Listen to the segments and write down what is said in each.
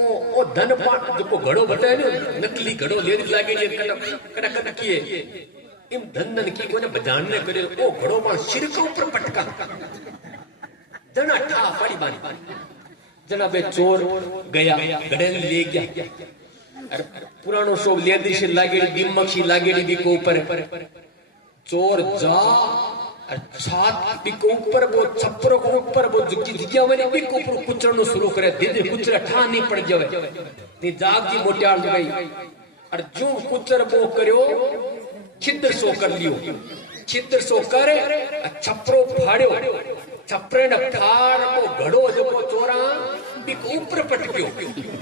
ओ धन जो घड़ो बताए ना नकली घड़ो ले लागे कटक किए इम धन की कोने बजाने करे ओ घड़ो मां सिर के ऊपर पटका जना ठा पड़ी बानी जना बे चोर गया घड़े ले गया अरे पुरानो शो लेंदी से लागेड़ी दिमक सी लागेड़ी भी को ऊपर चोर जा छात भी को ऊपर वो छप्परों को ऊपर वो जिगिया मैंने भी को ऊपर कुचरनो शुरू करे धीरे कुचरा ठा नहीं पड़ जावे ती जाग की मोटियाल गई और जो कुचर वो करियो छिद्र सो कर लियो छिद्र सो करे छप्परो फाड़ियो छप्परे न फाड़ वो घड़ो जो को चोरा भी को ऊपर पटकियो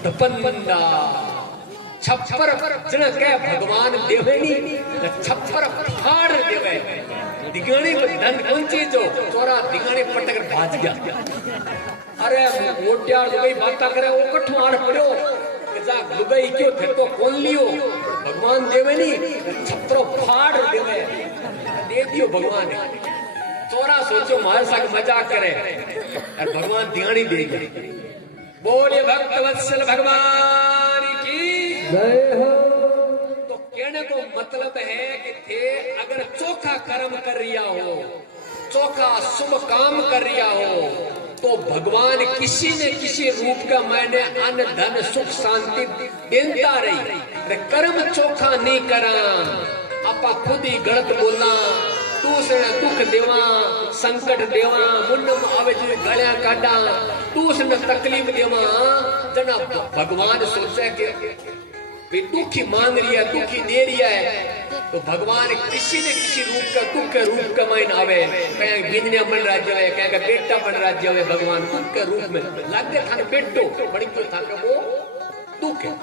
धपन्ना छप्पर जन कह भगवान देवेनी छप्पर फाड़ देवे दिगाने को धन पहुंचे जो चोरा दिगाने पटक भाज गया अरे मोटियार लुगाई बाता करे वो कठु आड़ पड़ो जा लुगाई क्यों थे तो कौन लियो भगवान देवेनी छप्परो फाड़ देवे दे दियो भगवान चोरा सोचो मारे साथ मजाक करे और भगवान दिगानी दे गया बोले भक्त वत्सल भगवान की जय हो तो कहने को मतलब है कि थे अगर चोखा कर्म कर रिया हो चोखा शुभ काम कर रिया हो तो भगवान किसी न किसी रूप का मैंने अन्न धन सुख शांति देता रही कर्म चोखा नहीं करा आपा खुद ही गलत बोलना दूसरे दुख देवा संकट देवा मुन्नम आवे जो गलियां काटा दूसरे तकलीफ देवा जना भगवान सोचे कि दुखी मांग रही है दुखी दे रही है तो भगवान किसी न किसी रूप का दुख के रूप का माइन आवे कहीं बिजनिया बन राज्य है कहीं बेटा बन राज्य है भगवान दुख के रूप में लगते था बेटो बड़ी तो था वो दुख है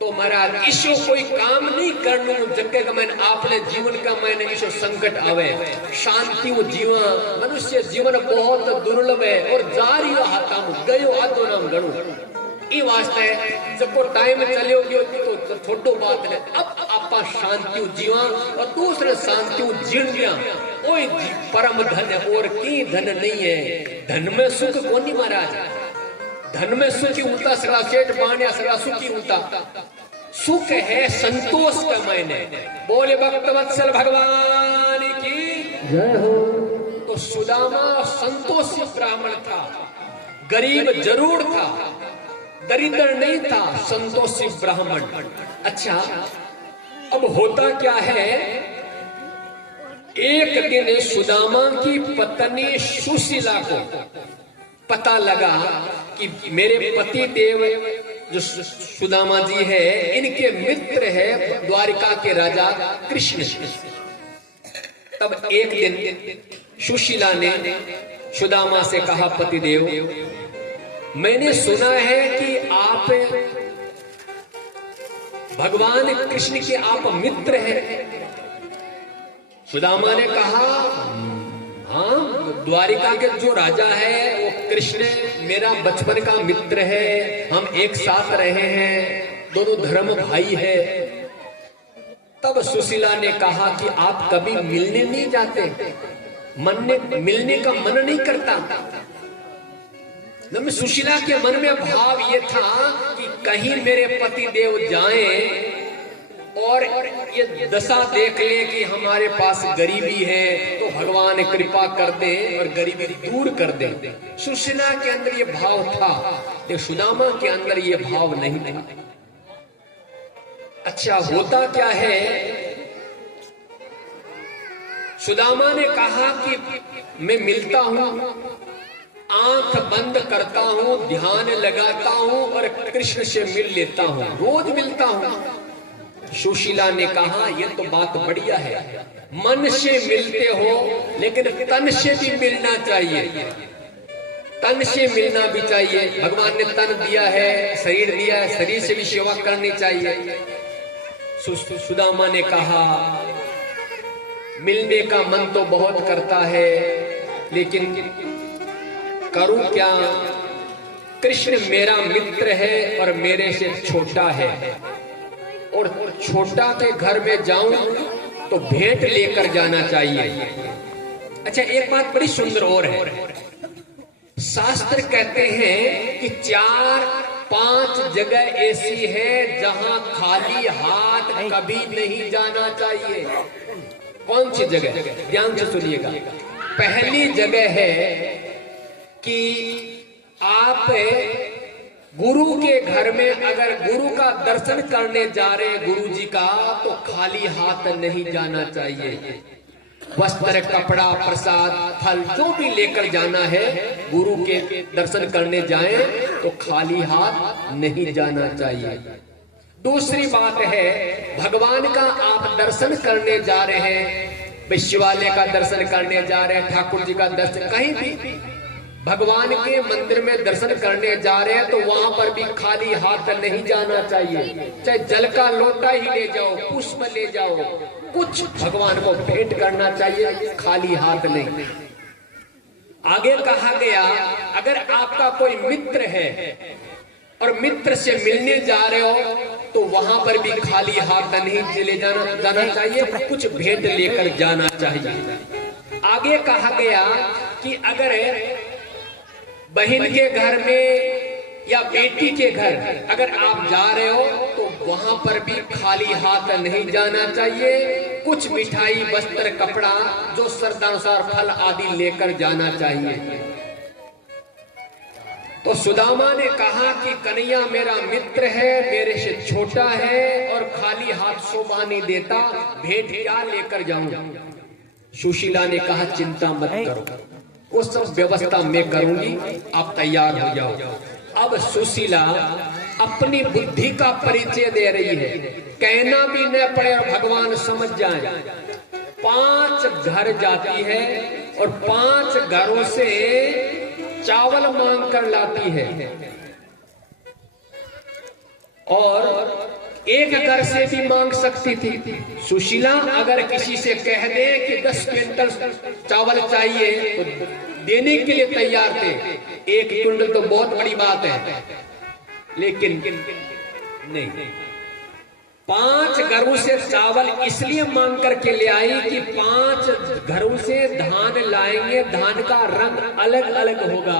तो महाराज ईशो कोई काम नहीं करना जगह का मैंने आपने जीवन का मैंने ईशो संकट आवे शांति जीवन मनुष्य जीवन बहुत दुर्लभ है और जारी हाथा गयो आदो नाम गणु ई वास्ते जब को टाइम चलियो गयो तो छोटो बात है अब आपा शांति जीवा और दूसरे शांति जीण गया ओए परम धन है और की धन नहीं है धन में सुख कोनी महाराज धन में सुखी उल्टा सड़ा सेठ बाण्या सड़ा सुखी उल्टा सुख है संतोष का मैंने बोले भक्त वत्सल भगवान की जय हो तो सुदामा संतोषी ब्राह्मण था गरीब जरूर था दरिद्र नहीं था संतोषी ब्राह्मण अच्छा अब होता क्या है एक दिन सुदामा की पत्नी सुशीला को पता लगा कि मेरे पति देव जो सुदामा जी है इनके मित्र है द्वारिका के राजा कृष्ण तब एक दिन सुशीला ने सुदामा से कहा पति देव मैंने सुना है कि आप भगवान कृष्ण के आप मित्र हैं सुदामा ने कहा हाँ द्वारिका के जो राजा है वो कृष्ण मेरा बचपन का मित्र है हम एक साथ रहे हैं दोनों धर्म भाई है तब सुशीला ने कहा कि आप कभी मिलने नहीं जाते मिलने का मन नहीं करता न सुशीला के मन में भाव ये था कि कहीं मेरे पति देव जाएं और ये दशा देख ले कि हमारे पास गरीबी है तो भगवान कृपा कर दे और गरीबी दूर कर दे सुशीला के अंदर ये भाव था लेकिन सुदामा के अंदर ये भाव नहीं था अच्छा होता क्या है सुदामा ने कहा कि मैं मिलता हूं आंख बंद करता हूं ध्यान लगाता हूं और कृष्ण से मिल लेता हूं रोज मिलता हूं सुशीला ने कहा यह तो बात बढ़िया है मन से मिलते हो लेकिन तन से भी मिलना चाहिए तन से मिलना भी चाहिए भगवान ने तन दिया है शरीर दिया है शरीर से भी सेवा करनी चाहिए सुदामा ने कहा मिलने का मन तो बहुत करता है लेकिन करूं क्या कृष्ण मेरा मित्र है और मेरे से छोटा है और छोटा के घर में जाऊं तो भेंट लेकर जाना चाहिए अच्छा एक बात बड़ी सुंदर और है शास्त्र कहते हैं कि 4 5 जगह ऐसी है जहां खाली हाथ कभी नहीं जाना चाहिए। कौन सी जगह? ध्यान से सुनिएगा। पहली जगह है कि आप गुरु के घर में अगर गुरु का दर्शन करने जा रहे हैं, गुरु जी का, तो खाली हाथ नहीं जाना चाहिए। वस्त्र, कपड़ा, प्रसाद, फल जो भी लेकर जाना है, गुरु के दर्शन करने जाएं तो खाली हाथ नहीं जाना चाहिए। दूसरी बात है, भगवान का आप दर्शन करने जा रहे हैं, विश्वालय का दर्शन करने जा रहे हैं, ठाकुर जी का दर्शन, कहीं भी भगवान के मंदिर में दर्शन करने जा रहे हैं तो वहां पर भी खाली हाथ नहीं जाना चाहिए। चाहे जल का लोटा ही ले जाओ, पुष्प ले जाओ, कुछ भगवान को भेंट करना चाहिए, खाली हाथ नहीं। आगे कहा गया, अगर आपका कोई मित्र है और मित्र से मिलने जा रहे हो तो वहां पर भी खाली हाथ नहीं ले जाना चाहिए, कुछ भेंट लेकर जाना चाहिए। आगे कहा गया कि अगर बहन के घर में या बेटी के घर अगर आप जा रहे हो तो वहां पर भी खाली हाथ नहीं जाना चाहिए, कुछ मिठाई, वस्त्र, कपड़ा, जो श्रद्धानुसार फल आदि लेकर जाना चाहिए। तो सुदामा ने कहा कि कन्हैया मेरा मित्र है, मेरे से छोटा है और खाली हाथ शोभा नहीं देता, भेंट क्या लेकर जाऊं? सुशीला ने कहा चिंता मत करो, वो सब व्यवस्था मैं करूंगी, आप तैयार हो जाओ। अब सुशीला अपनी बुद्धि का परिचय दे रही है, कहना भी न पड़े और भगवान समझ जाए। 5 घर जाती है और 5 घरों से चावल मांग कर लाती है और एक घर से भी मांग सकती थी। सुशीला अगर किसी से कह दे कि 10 क्विंटल चावल चाहिए तो देने के लिए तैयार थे। 1 क्विंटल तो बहुत बड़ी बात है, लेकिन नहीं, 5 घरों से चावल इसलिए मांग करके ले आई कि 5 घरों से धान लाएंगे, धान का रंग अलग अलग होगा,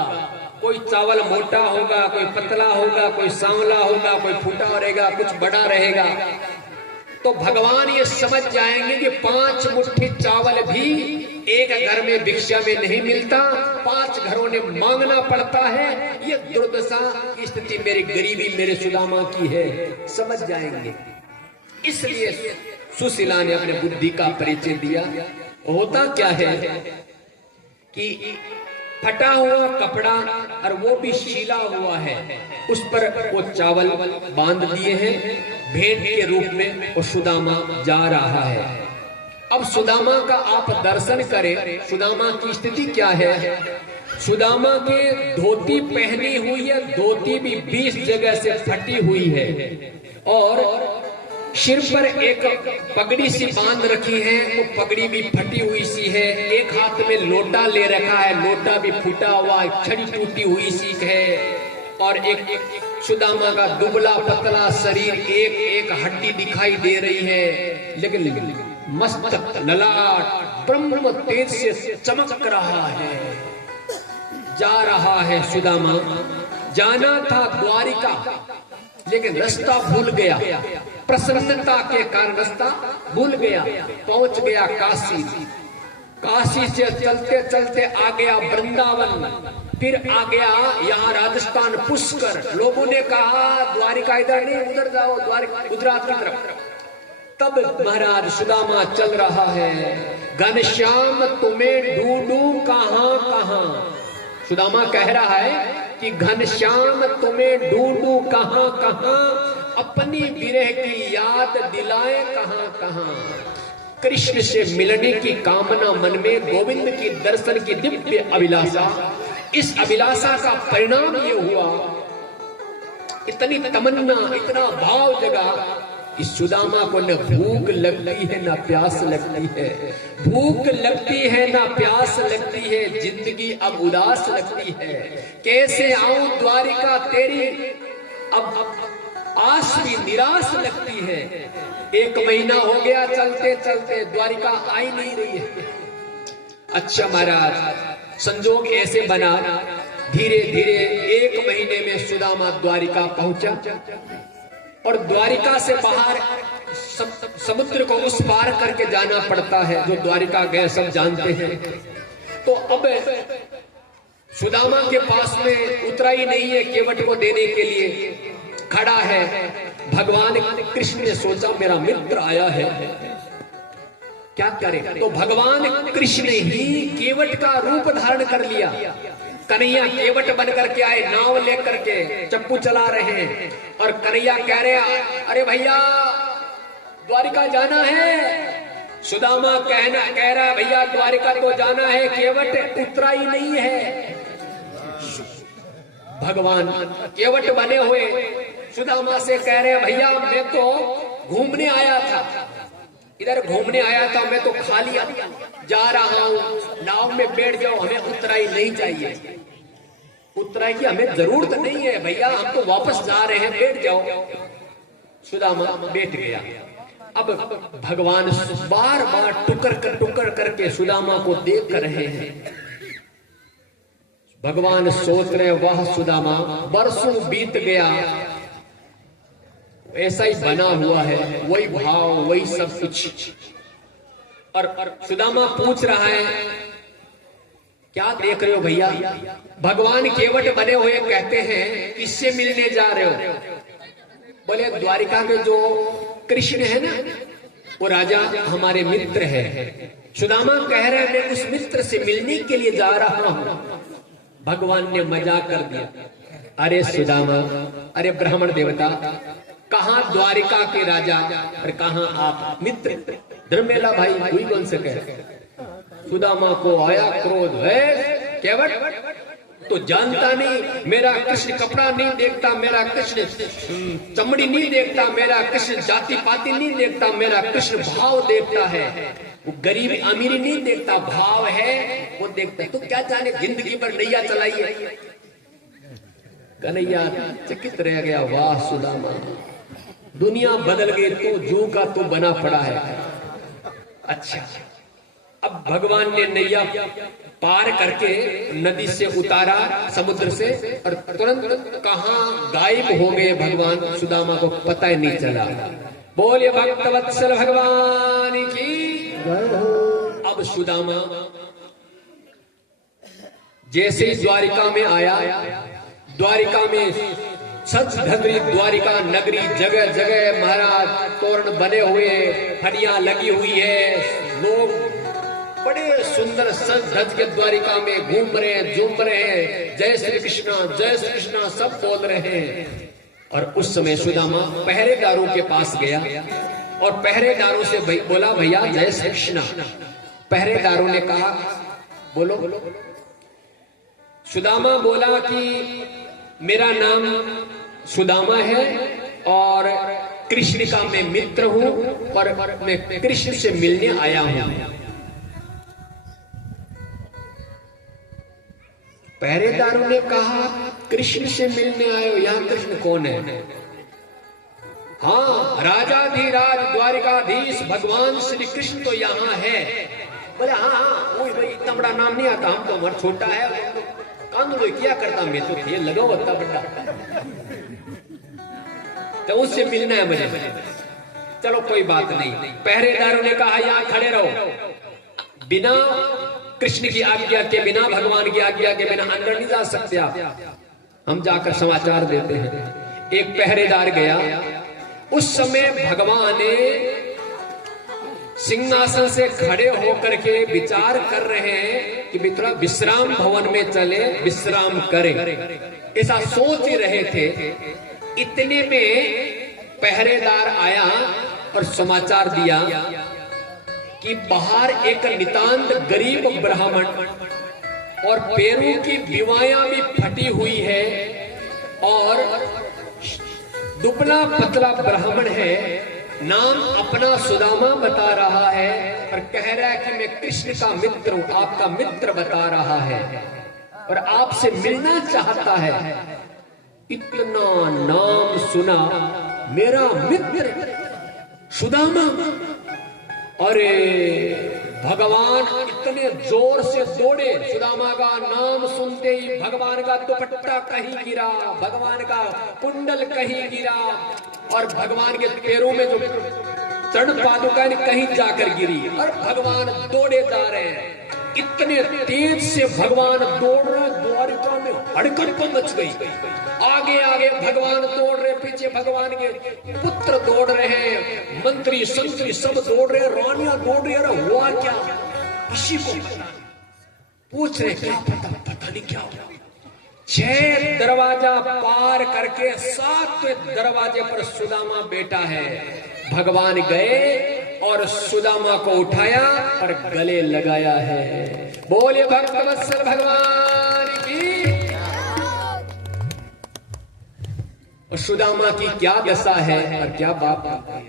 कोई चावल मोटा होगा, कोई पतला होगा, कोई सांवला होगा, कोई फूटा रहेगा, कुछ बड़ा रहेगा। तो भगवान ये समझ जाएंगे कि 5 मुट्ठी चावल भी एक घर में भिक्षा में नहीं मिलता, 5 घरों ने मांगना पड़ता है। ये दुर्दशा स्थिति मेरी गरीबी मेरे सुदामा की है, समझ जाएंगे। इसलिए सुशीला ने अपने बुद्धि का परिचय दिया। होता क्या है कि फटा हुआ कपड़ा और वो भी शीला हुआ है, उस पर वो चावल बांध दिए हैं भेंट के रूप में, और सुदामा जा रहा है। अब सुदामा का आप दर्शन करें, सुदामा की स्थिति क्या है। सुदामा के धोती पहनी हुई है, धोती भी 20 जगह से फटी हुई है और सिर पर एक पगड़ी सी बांध रखी है, वो पगड़ी भी फटी हुई सी है। एक हाथ में लोटा ले रखा है, लोटा भी फूटा हुआ, छड़ी टूटी हुई सी है। और एक सुदामा का दुबला पतला शरीर, एक एक हड्डी दिखाई दे रही है, लेकिन मस्तक ललाट ब्रह्म तेज से चमक रहा है। जा रहा है सुदामा, जाना था द्वारिका, लेकिन रास्ता भूल गया, प्रसन्नता के कारण रास्ता भूल गया। पहुंच गया काशी, काशी से चलते चलते आ गया वृंदावन, फिर आ गया यहाँ राजस्थान पुष्कर। लोगों ने कहा द्वारिका इधर नहीं, उधर जाओ, द्वारिका गुजरात की तरफ। तब महाराज सुदामा चल रहा है, घनश्याम तुम्हें ढूंढूं कहां कहां। सुदामा कह रहा है कि घनश्याम तुम्हें ढूंढूं कहां कहां, अपनी विरह की याद दिलाए कहां कहां। कृष्ण से मिलने की कामना मन में, गोविंद की दर्शन की दिव्य अभिलाषा। इस अभिलाषा का परिणाम ये हुआ, इतनी तमन्ना, इतना भाव जगा कि सुदामा को न भूख लगती है न प्यास लगती है। भूख लगती है न प्यास लगती है, जिंदगी अब उदास लगती है। कैसे आऊं द्वारिका तेरी, अब आस भी निराश लगती है। 1 महीना हो गया चलते चलते, द्वारिका आई नहीं रही है। अच्छा महाराज, संजोग ऐसे बना, धीरे धीरे 1 महीने में सुदामा द्वारिका पहुंचा और द्वारिका से बाहर समुद्र को उस पार करके जाना पड़ता है, जो द्वारिका गए सब जानते हैं। तो अब सुदामा के पास में उतरा ही नहीं है, केवट को देने के लिए खड़ा है। भगवान कृष्ण ने सोचा मेरा मित्र आया है, क्या करे। तो भगवान कृष्ण ने ही केवट का रूप धारण कर लिया। कन्हैया केवट बन करके आए, नाव लेकर के चप्पू चला रहे हैं और कन्हैया कह रहे अरे भैया द्वारिका जाना है। सुदामा कह रहा भैया द्वारिका को जाना है, केवट उतरा ही नहीं है। भगवान केवट बने हुए सुदामा से कह रहे भैया मैं तो घूमने आया था, इधर घूमने आया था, मैं तो खाली जा रहा हूँ, नाव में बैठ जाओ, हमें उतराई नहीं चाहिए। उतराई की हमें जरूरत नहीं है भैया, हम तो वापस जा रहे हैं, बैठ जाओ। सुदामा बैठ गया। अब भगवान बार बार टुकर करके सुदामा को देख रहे हैं। भगवान सोच रहे वाह सुदामा, बरसों बीत गया, ऐसा ही बना हुआ है, वही भाव वही सब कुछ। और सुदामा पूछ रहा है क्या देख रहे हो भैया। भगवान केवट बने हुए कहते हैं किससे मिलने जा रहे हो। बोले द्वारिका के जो कृष्ण है ना, वो राजा हमारे मित्र है। सुदामा कह रहे हैं मैं उस मित्र से मिलने के लिए जा रहा हूं। भगवान ने मजाक कर दिया, अरे सुदामा, अरे ब्राह्मण देवता, कहां द्वारिका के राजा और कहां आप मित्र। धर्मेला भाई कोई कौन से कहे। सुदामा को आया क्रोध, है केवट तो जानता नहीं, मेरा कृष्ण कपड़ा नहीं देखता, मेरा कृष्ण चमड़ी नहीं देखता, मेरा कृष्ण जाति पाति नहीं देखता, मेरा कृष्ण भाव देखता है। वो गरीब अमीरी नहीं देखता, भाव है वो देखता। तो क्या जाने जिंदगी भर नैया चलाई है। कन्हैया चकित रह गया, वाह सुदामा, दुनिया बदल गई, तो जू का तू बना पड़ा है। अच्छा, अब भगवान ने नैया पार करके नदी से उतारा, समुद्र से, और तुरंत कहां गायब हो गए भगवान, सुदामा को पता ही नहीं चला। बोलिए भक्तवत्सल भगवान की। अब सुदामा जैसे ही द्वारिका में आया, द्वारिका में सच धगरी द्वारिका नगरी, जगह जगह महाराज तोरण बने हुए, हरियां लगी हुई है, लोग बड़े सुंदर सज धज के द्वारिका में घूम रहे हैं, झूम रहे हैं, जय श्री कृष्णा सब बोल रहे हैं। और उस समय सुदामा पहरेदारों के पास गया और पहरेदारों से बोला भैया जय श्री कृष्णा। पहरेदारों ने कहा बोलो। सुदामा बोला कि मेरा नाम सुदामा है और कृष्ण का मैं मित्र हूं और मैं कृष्ण से मिलने आया हूं। पहरेदारों ने कहा कृष्ण से मिलने आए हो, यहाँ कृष्ण कौन है। हाँ, राजाधिराज द्वारिकाधीश भगवान श्री कृष्ण तो यहाँ है। बोले हाँ वही भाई, इतना बड़ा नाम नहीं आता, हम तो उम्र छोटा है, कानून क्या करता, मैं तो खेल लगा होता बड़ा, तो उससे मिलना है मुझे। चलो कोई बात नहीं। पहरेदारों ने कहा यहाँ खड़े रहो, बिना कृष्ण की आज्ञा के, बिना भगवान की आज्ञा के बिना अंदर नहीं जा सकते आप, हम जाकर समाचार देते हैं। एक पहरेदार गया। उस समय भगवान सिंहासन से खड़े होकर के विचार कर रहे हैं कि थोड़ा विश्राम भवन में चले, विश्राम करें, ऐसा सोच ही रहे थे। इतने में पहरेदार आया और समाचार दिया कि बाहर एक नितांत गरीब ब्राह्मण और पैरों की विवायां भी फटी हुई है और दुबला पतला ब्राह्मण है, नाम अपना सुदामा बता रहा है और कह रहा है कि मैं कृष्ण का मित्र हूं, आपका मित्र बता रहा है और आपसे मिलना चाहता है। इतना नाम सुना, मेरा मित्र सुदामा, अरे भगवान इतने जोर से दौड़े, सुदामा का नाम सुनते ही भगवान का दुपट्टा कहीं गिरा, भगवान का कुंडल कहीं गिरा, और भगवान के पैरों में जो चरण पादुका कहीं जाकर गिरी, और भगवान दौड़े जा रहे हैं। इतने तेज से भगवान दौड़ रहे, द्वारिका में हड़कंप मच गई। आगे आगे भगवान दौड़ रहे, पीछे भगवान के पुत्र दौड़ रहे हैं, मंत्री संतरी सब दौड़ रहे, रानियां दौड़ रही। अरे हुआ क्या, किसी को पूछ रहे, क्या पता नहीं क्या हुआ। 6 दरवाजा पार करके 7वें दरवाजे पर सुदामा बेटा है। भगवान गए और सुदामा को उठाया और गले लगाया है। बोलिए भक्तवत्सल भगवान की। और सुदामा की क्या दशा है और क्या बाप है।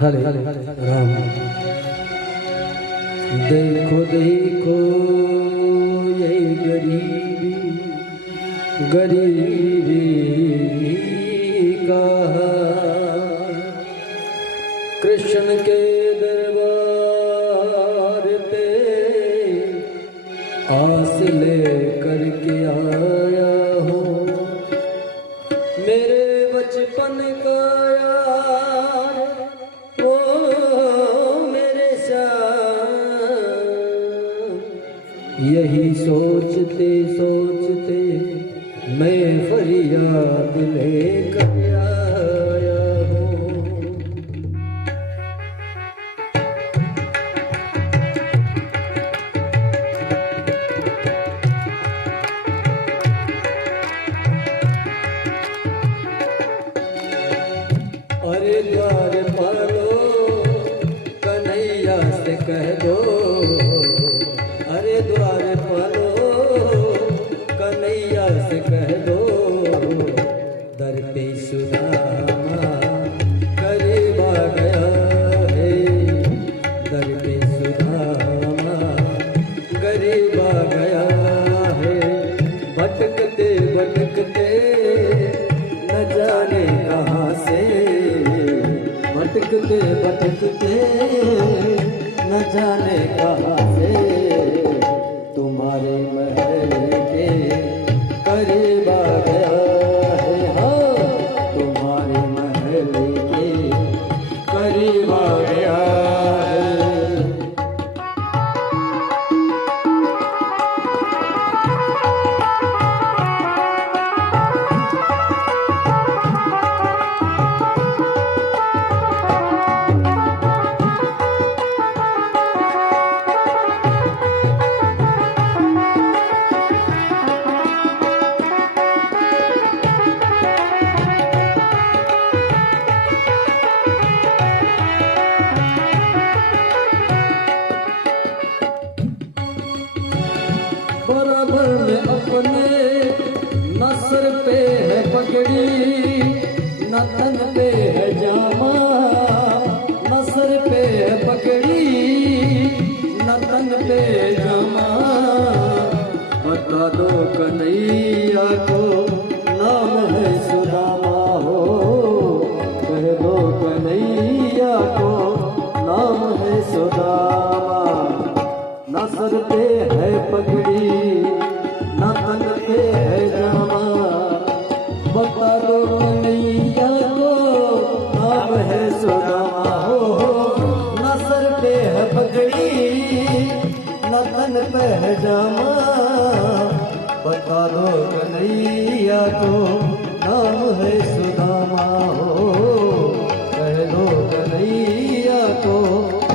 हरे राम। देखो देखो यही गरीबी का कृष्ण के दरबार पे आस ले करके आया हूँ। मेरे बचपन का यार वो मेरे साथ, यही सोचते सोचते मैं फरियाद लेकर आया हूँ। अरे द्वार पालो कन्हैया से कह दो, अरे द्वार पालो कन्हैया से कह दो, दर पे सुदामा करीब आ गया है, दर पे सुदामा करीब आ गया है। भटकते भटकते न जाने कहाँ से, भटकते भटकते न जाने कहाँ से, तुम्हारे महल के करीब आ गया है। हाँ, तुम्हारे महल के करीब आ गया है। बराबर में अपने न सर पे है पगड़ी, न तन पे है जामा, न सर पे है पगड़ी, न तन पे जामा। बता दो कन्हैया को नाम है सुदामा हो, कह दो कन्हैया को नाम है सुदामा। न सर पे है पगड़ी न तन पे है जामा, बता दो कन्हैया को नाम है सुदामा हो। न सर पे है पगड़ी न तन पे है जामा, बता दो कन्हैया को नाम है सुदामा हो, कह दो कन्हैया को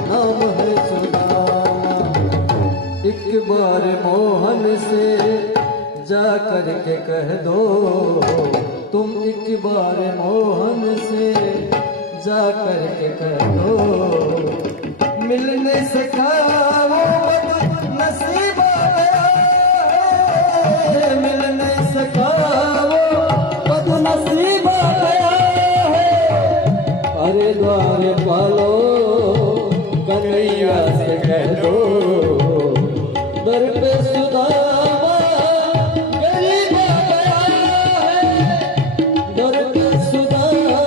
नाम है सुदामा। एक बार मोहन से जा कर के कह दो, तुम एक बार मोहन से जा कर के कह दो, मिलने से वो नसीब आया है, मिलने से वो नसीब आया है। अरे द्वार पालो कन्हैया से कह दो, दर पे सुदामा गरीब आ गया है, दर पे सुदामा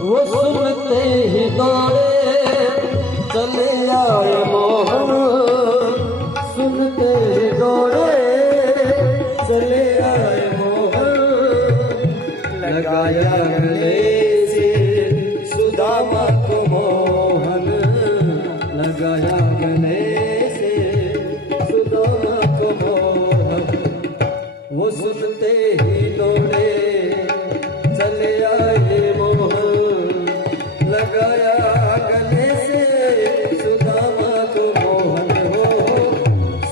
वो सुनते ही दौड़े चले आए मोहन, सुनते ही दौड़े चले आए मोहन, लगाया गले से सुदामा को मोहन, लगाया गले से सुदामा को मोहन, वो सुनते ही दौड़े चले आए मोहन, लगाया गले से सुदामा को मोहन, हो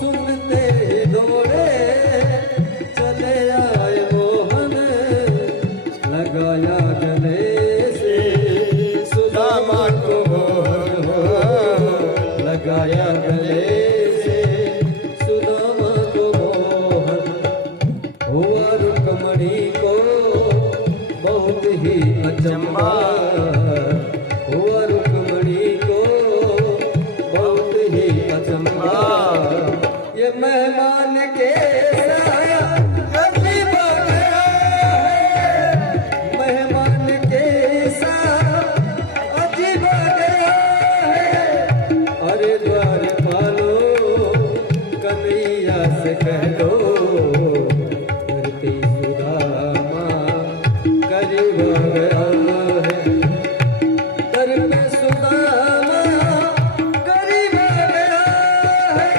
सुनते ही दौड़े चले आए मोहन, लगाया गले से सुदामा को मोहन, हो लगाया गले से सुदामा को मोहन, हुआ रुक्मणी को बहुत ही अचंबा, हुआ रुक्मणी को बहुत ही अचंबा, ये मेहमान के साया अजीब गया है, मेहमान के साया अजीब गया है, अरे द्वार पालो कन्हैया से कह दो करती सुदामा करीब गया है, दर पे सुदामा करीब गया है।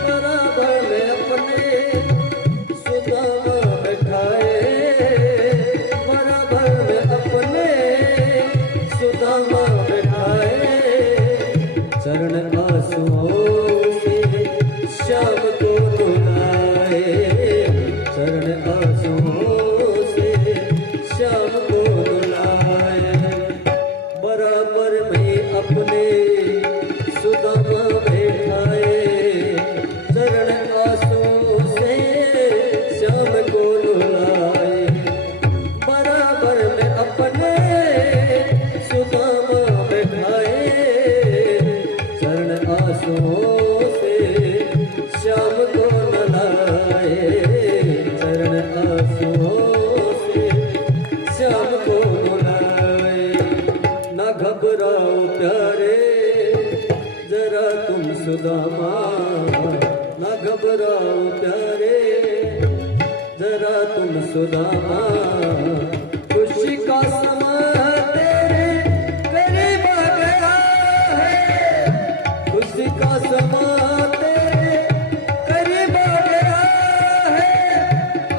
बराबर में अपने सुदामा बैठाए, बराबर में अपने सुदामा बैठाए, चरण आंसुओं से श्याम को रुलाए, चरण आंसुओं से श्याम को रुलाए, बराबर में अपने सुदामा बैठाए, चरण आंसू से श्याम को रुलाए, बराबर में अपने सुदामा बैठाए, चरण आंसू से श्याम को रुलाए, चरण आंसू से श्याम को रुलाए, ना घबराओ प्यारे जरा तुम सुदामा, ना घबराओ प्यारे जरा तुम सुदामा, खुशी का समा तेरे करीब आ गया है, खुशी का समा तेरे करीब आ गया है,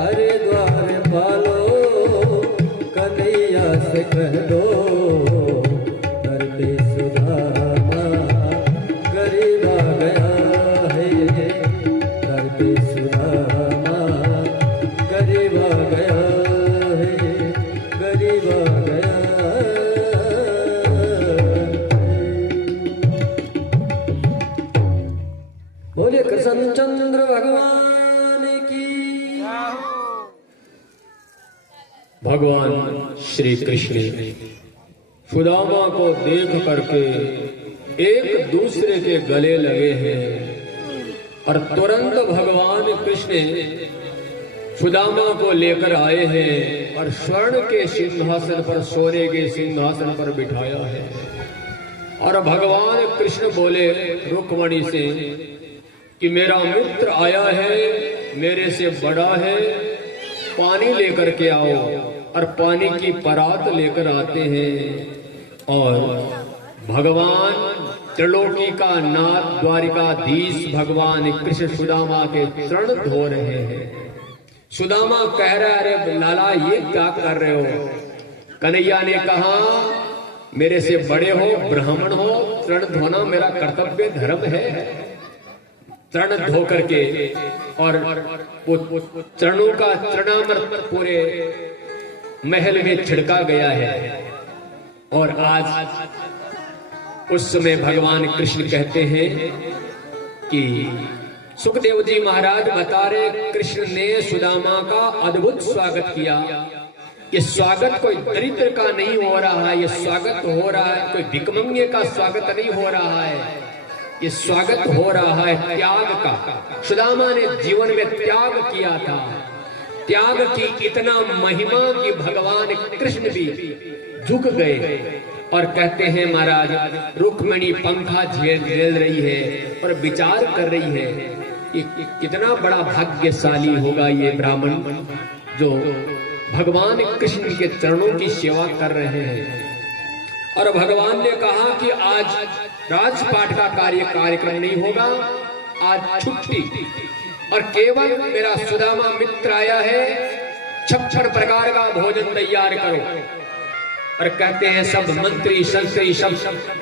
अरे द्वार पालो कन्हैया से कह दो करते सुदामा करीब आ गया है, करते सुदामा करीब आ गया है, करीब आ गया बोलिए कृष्ण चंद्र भगवान की। भगवान श्री कृष्ण सुदामा को देख करके एक दूसरे के गले लगे हैं और तुरंत भगवान कृष्ण सुदामा को लेकर आए हैं और स्वर्ण के सिंहासन पर, सोने के सिंहासन पर बिठाया है। और भगवान कृष्ण बोले रुक्मणी से कि मेरा मित्र आया है, मेरे से बड़ा है, पानी लेकर के आओ। और पानी की परात लेकर आते हैं और भगवान त्रिलोकी का नाथ द्वारिकाधीश भगवान कृष्ण सुदामा के चरण धो रहे हैं। सुदामा कह रहा है अरे लाला ये क्या कर रहे हो? कन्हैया ने कहा मेरे से बड़े हो, ब्राह्मण हो, चरण धोना मेरा कर्तव्य धर्म है। चरण धो करके और वो चरणों का चरणामृत पूरे महल में छिड़का गया है। और आज उस समय भगवान कृष्ण कहते हैं कि सुखदेव जी महाराज बता रहे, कृष्ण ने सुदामा का अद्भुत स्वागत किया। ये स्वागत कोई दरिद्र का नहीं हो रहा है, ये स्वागत हो रहा है कोई भिकमंगे का स्वागत नहीं हो रहा है, ये स्वागत हो रहा है त्याग का। सुदामा ने जीवन में त्याग किया था, त्याग की इतना महिमा कि भगवान कृष्ण भी झुक गए और कहते हैं महाराज रुक्मिणी पंखा झेल रही है और विचार कर रही है कि कितना बड़ा भाग्यशाली होगा ये ब्राह्मण जो भगवान कृष्ण के चरणों की सेवा कर रहे हैं। और भगवान ने कहा कि आज राजपाट का कार्यक्रम नहीं होगा, आज छुट्टी, और केवल मेरा सुदामा मित्र आया है, 56 प्रकार का भोजन तैयार करो। और कहते हैं सब मंत्री संतरी सब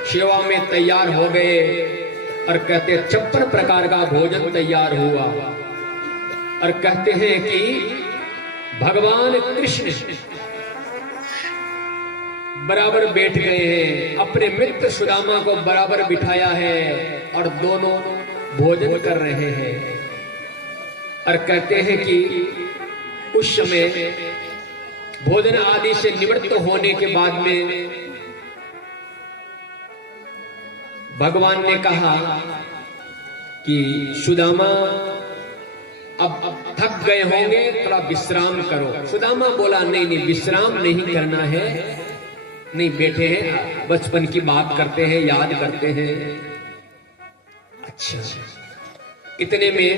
सेवा में तैयार हो गए और कहते हैं 56 प्रकार का भोजन तैयार हुआ। और कहते हैं कि भगवान कृष्ण बराबर बैठ गए हैं, अपने मित्र सुदामा को बराबर बिठाया है और दोनों भोजन कर रहे हैं। और कहते हैं कि उस समय भोजन आदि से निवृत्त होने के बाद में भगवान ने कहा कि सुदामा अब थक गए होंगे, थोड़ा विश्राम करो। सुदामा बोला नहीं विश्राम नहीं करना है, नहीं बैठे हैं, बचपन की बात करते हैं, याद करते हैं। अच्छा, इतने में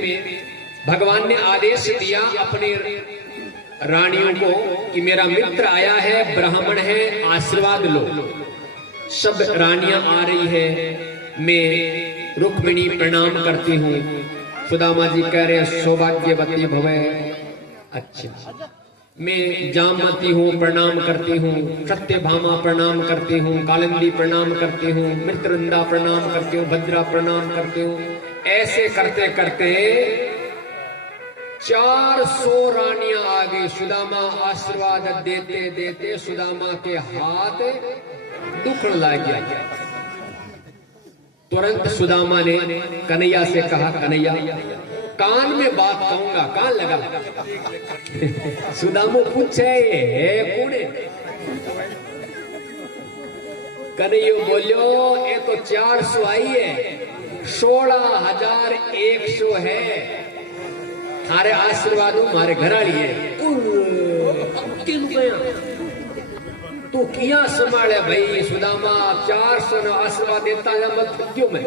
भगवान ने आदेश दिया अपने रानियों को कि मेरा मित्र आया है, ब्राह्मण है, आशीर्वाद लो। सब रानियां आ रही है, मैं रुक्मिणी प्रणाम करती हूँ। सुदामा जी कह रहे हैं सौभाग्यवती भवे। अच्छा, मैं जामवती हूँ, प्रणाम करती हूँ, सत्यभामा प्रणाम करती हूँ, कालिंदी प्रणाम करती हूँ, मृत्युंदा प्रणाम करती हूँ, भद्रा प्रणाम करती हूँ। ऐसे करते करते 400 रानियां आ गई। सुदामा आशीर्वाद देते देते सुदामा के हाथ दुखने लग गया। तुरंत सुदामा ने कन्हैया से कहा, कन्हैया कान में बात कहूंगा, कान लगा। सुदामो पूछे कौन? कन्हैया बोलियो ये तो 400 आई है, 16,100 है, थारे आशीर्वाद मारे घराड़ी है। तू किया संभाले भाई सुदामा, 400 ने आशीर्वाद देता है, मत क्यों मैं।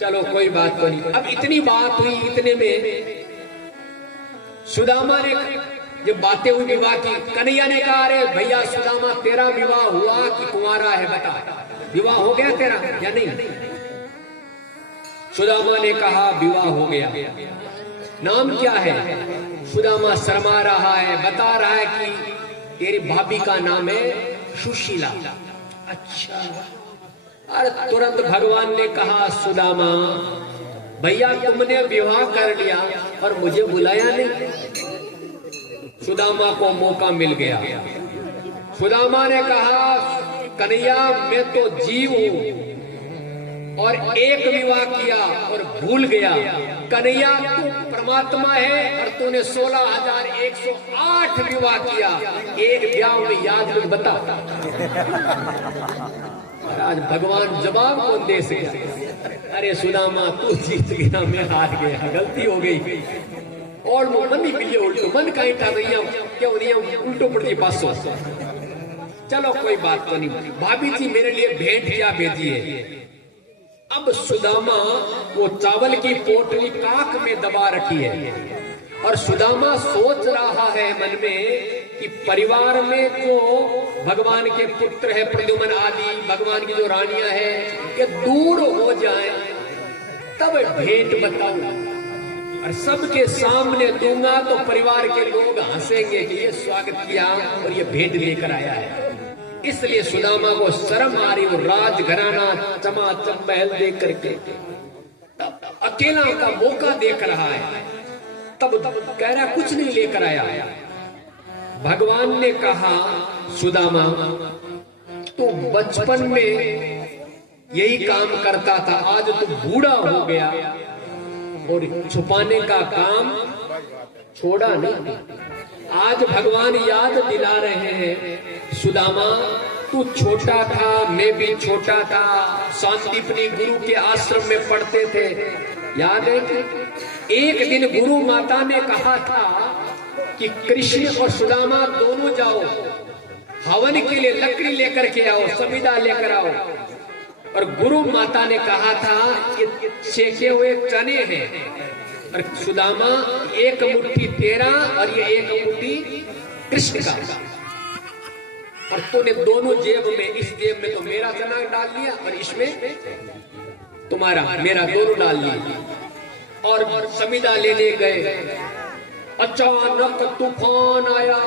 चलो कोई बात नहीं। अब इतनी बात हुई, इतने में सुदामा ने जब बातें हुई विवाह की, कन्हैया ने कहा अरे भैया सुदामा तेरा विवाह हुआ कि कुंवारा है, बता विवाह हो गया तेरा या नहीं। सुदामा ने कहा विवाह हो गया। नाम क्या है? सुदामा शर्मा रहा है, बता रहा है कि तेरी भाभी का नाम है सुशीला। अच्छा, अरे तुरंत भगवान ने कहा सुदामा भैया तुमने विवाह कर लिया और मुझे बुलाया नहीं। सुदामा को मौका मिल गया। सुदामा ने कहा कन्हैया मैं तो जीव हूं और एक विवाह किया और भूल गया। कन्हैया तू परमात्मा है और तूने 16,108 विवाह किया, एक ब्याह में याद मत बता। आज भगवान जवाब कौन दे सके? अरे सुदामा तू जीत गया, मैं हार गया, गलती हो गई। और मन ही मिलिए उल्टो, मन कहीं था क्यों नहीं उल्टो पड़ती पासो। चलो कोई बात तो नहीं। भाभी जी मेरे लिए भेंट क्या भेजी है? अब सुदामा वो चावल की पोटली काक में दबा रखी है और सुदामा सोच रहा है मन में कि परिवार में जो भगवान के पुत्र है प्रद्युम्न आदि, भगवान की जो रानियां हैं ये दूर हो जाए तब भेंट बताऊं, और सबके सामने दूंगा तो परिवार के लोग हंसेंगे कि ये स्वागत किया और ये भेंट लेकर आया है। इसलिए सुदामा को शर्म आ रही, वो राजघराना चमाचम महल देख करके अकेला का मौका देख रहा है, तब कह रहा कुछ नहीं लेकर आया। भगवान ने कहा सुदामा तू बचपन में यही काम करता था, आज तू बूढ़ा हो गया और छुपाने का काम छोड़ा नहीं। आज भगवान याद दिला रहे हैं सुदामा तू छोटा था, मैं भी छोटा था, सांदीपनी गुरु के आश्रम में पढ़ते थे। याद है कि एक दिन गुरु माता ने कहा था कि कृष्ण और सुदामा दोनों जाओ, हवन के लिए लकड़ी लेकर के आओ, समिधा लेकर आओ। और गुरु माता ने कहा था कि सेके हुए चने हैं, और सुदामा एक मुट्ठी तेरा और ये एक मुट्ठी कृष्ण का, और तूने दोनों जेब में, इस जेब में तो मेरा चना डाल लिया और इसमें तुम्हारा मेरा दोनों डाल लिया। और समिधा लेने गए, अचानक तूफान आया।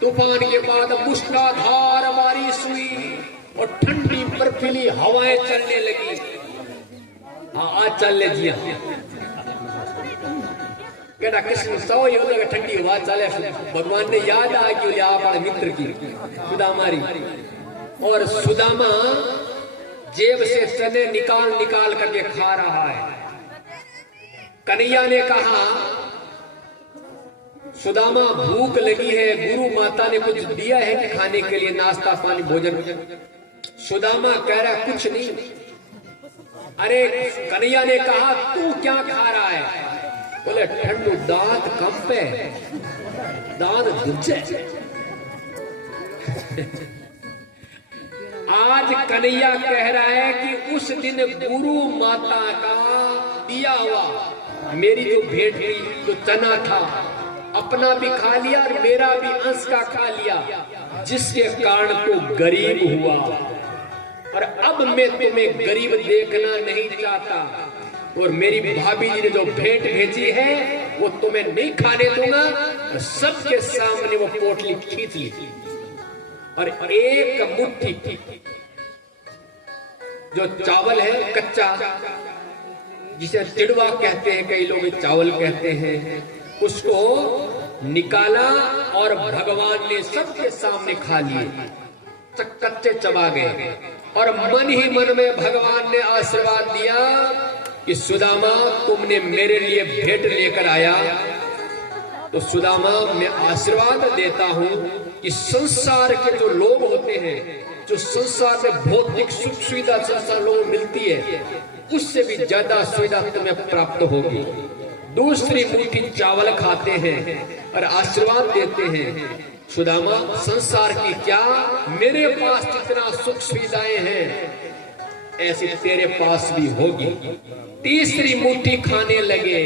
तूफान के बाद मूसलाधार बारिश हुई और ठंडी बर्फीली हवाएं चलने लगी। हाँ आज चल ले जिया कहता कृष्ण सौ ही होगा ठंडी हवा चले। भगवान ने याद आ कि आप मित्र की सुदामारी, और सुदामा जेब से चने निकाल निकाल करके खा रहा है। कन्हैया ने कहा सुदामा भूख लगी है, गुरु माता ने कुछ दिया है कि खाने के लिए, नाश्ता पानी भोजन? सुदामा कह रहा कुछ नहीं। अरे कन्हैया ने कहा तू क्या खा रहा है? बोले ठंडू दांत कम पे, दांत दुचे। आज कन्हैया कह रहा है कि उस दिन गुरु माता का दिया हुआ मेरी जो भेंट हुई, जो चना था, अपना भी खा लिया और मेरा भी अंश का खा लिया, जिसके कारण तो गरीब हुआ। और अब मैं तुम्हें गरीब देखना नहीं चाहता, और मेरी भाभी जी ने जो भेंट भेजी है वो तुम्हें नहीं खाने दूंगा। और सबके सामने वो पोटली खींच ली और एक मुट्ठी जो चावल है कच्चा, जिसे चिड़वा कहते हैं, कई लोग चावल कहते हैं, उसको निकाला और भगवान ने सबके सामने खा लिए, कच्चे चबा गए। और मन ही मन में भगवान ने आशीर्वाद दिया कि सुदामा तुमने मेरे लिए भेंट लेकर आया, तो सुदामा मैं आशीर्वाद देता हूं कि संसार के जो लोग होते हैं, जो संसार में भौतिक सुख सुविधा संसार लोगों को मिलती है, उससे भी ज्यादा सुविधा तुम्हें प्राप्त होगी। दूसरी मुट्ठी चावल खाते हैं और आशीर्वाद देते हैं, सुदामा संसार की क्या, मेरे पास जितना सुख सुविधाएं हैं ऐसी तेरे पास भी होगी। तीसरी मुट्ठी खाने लगे,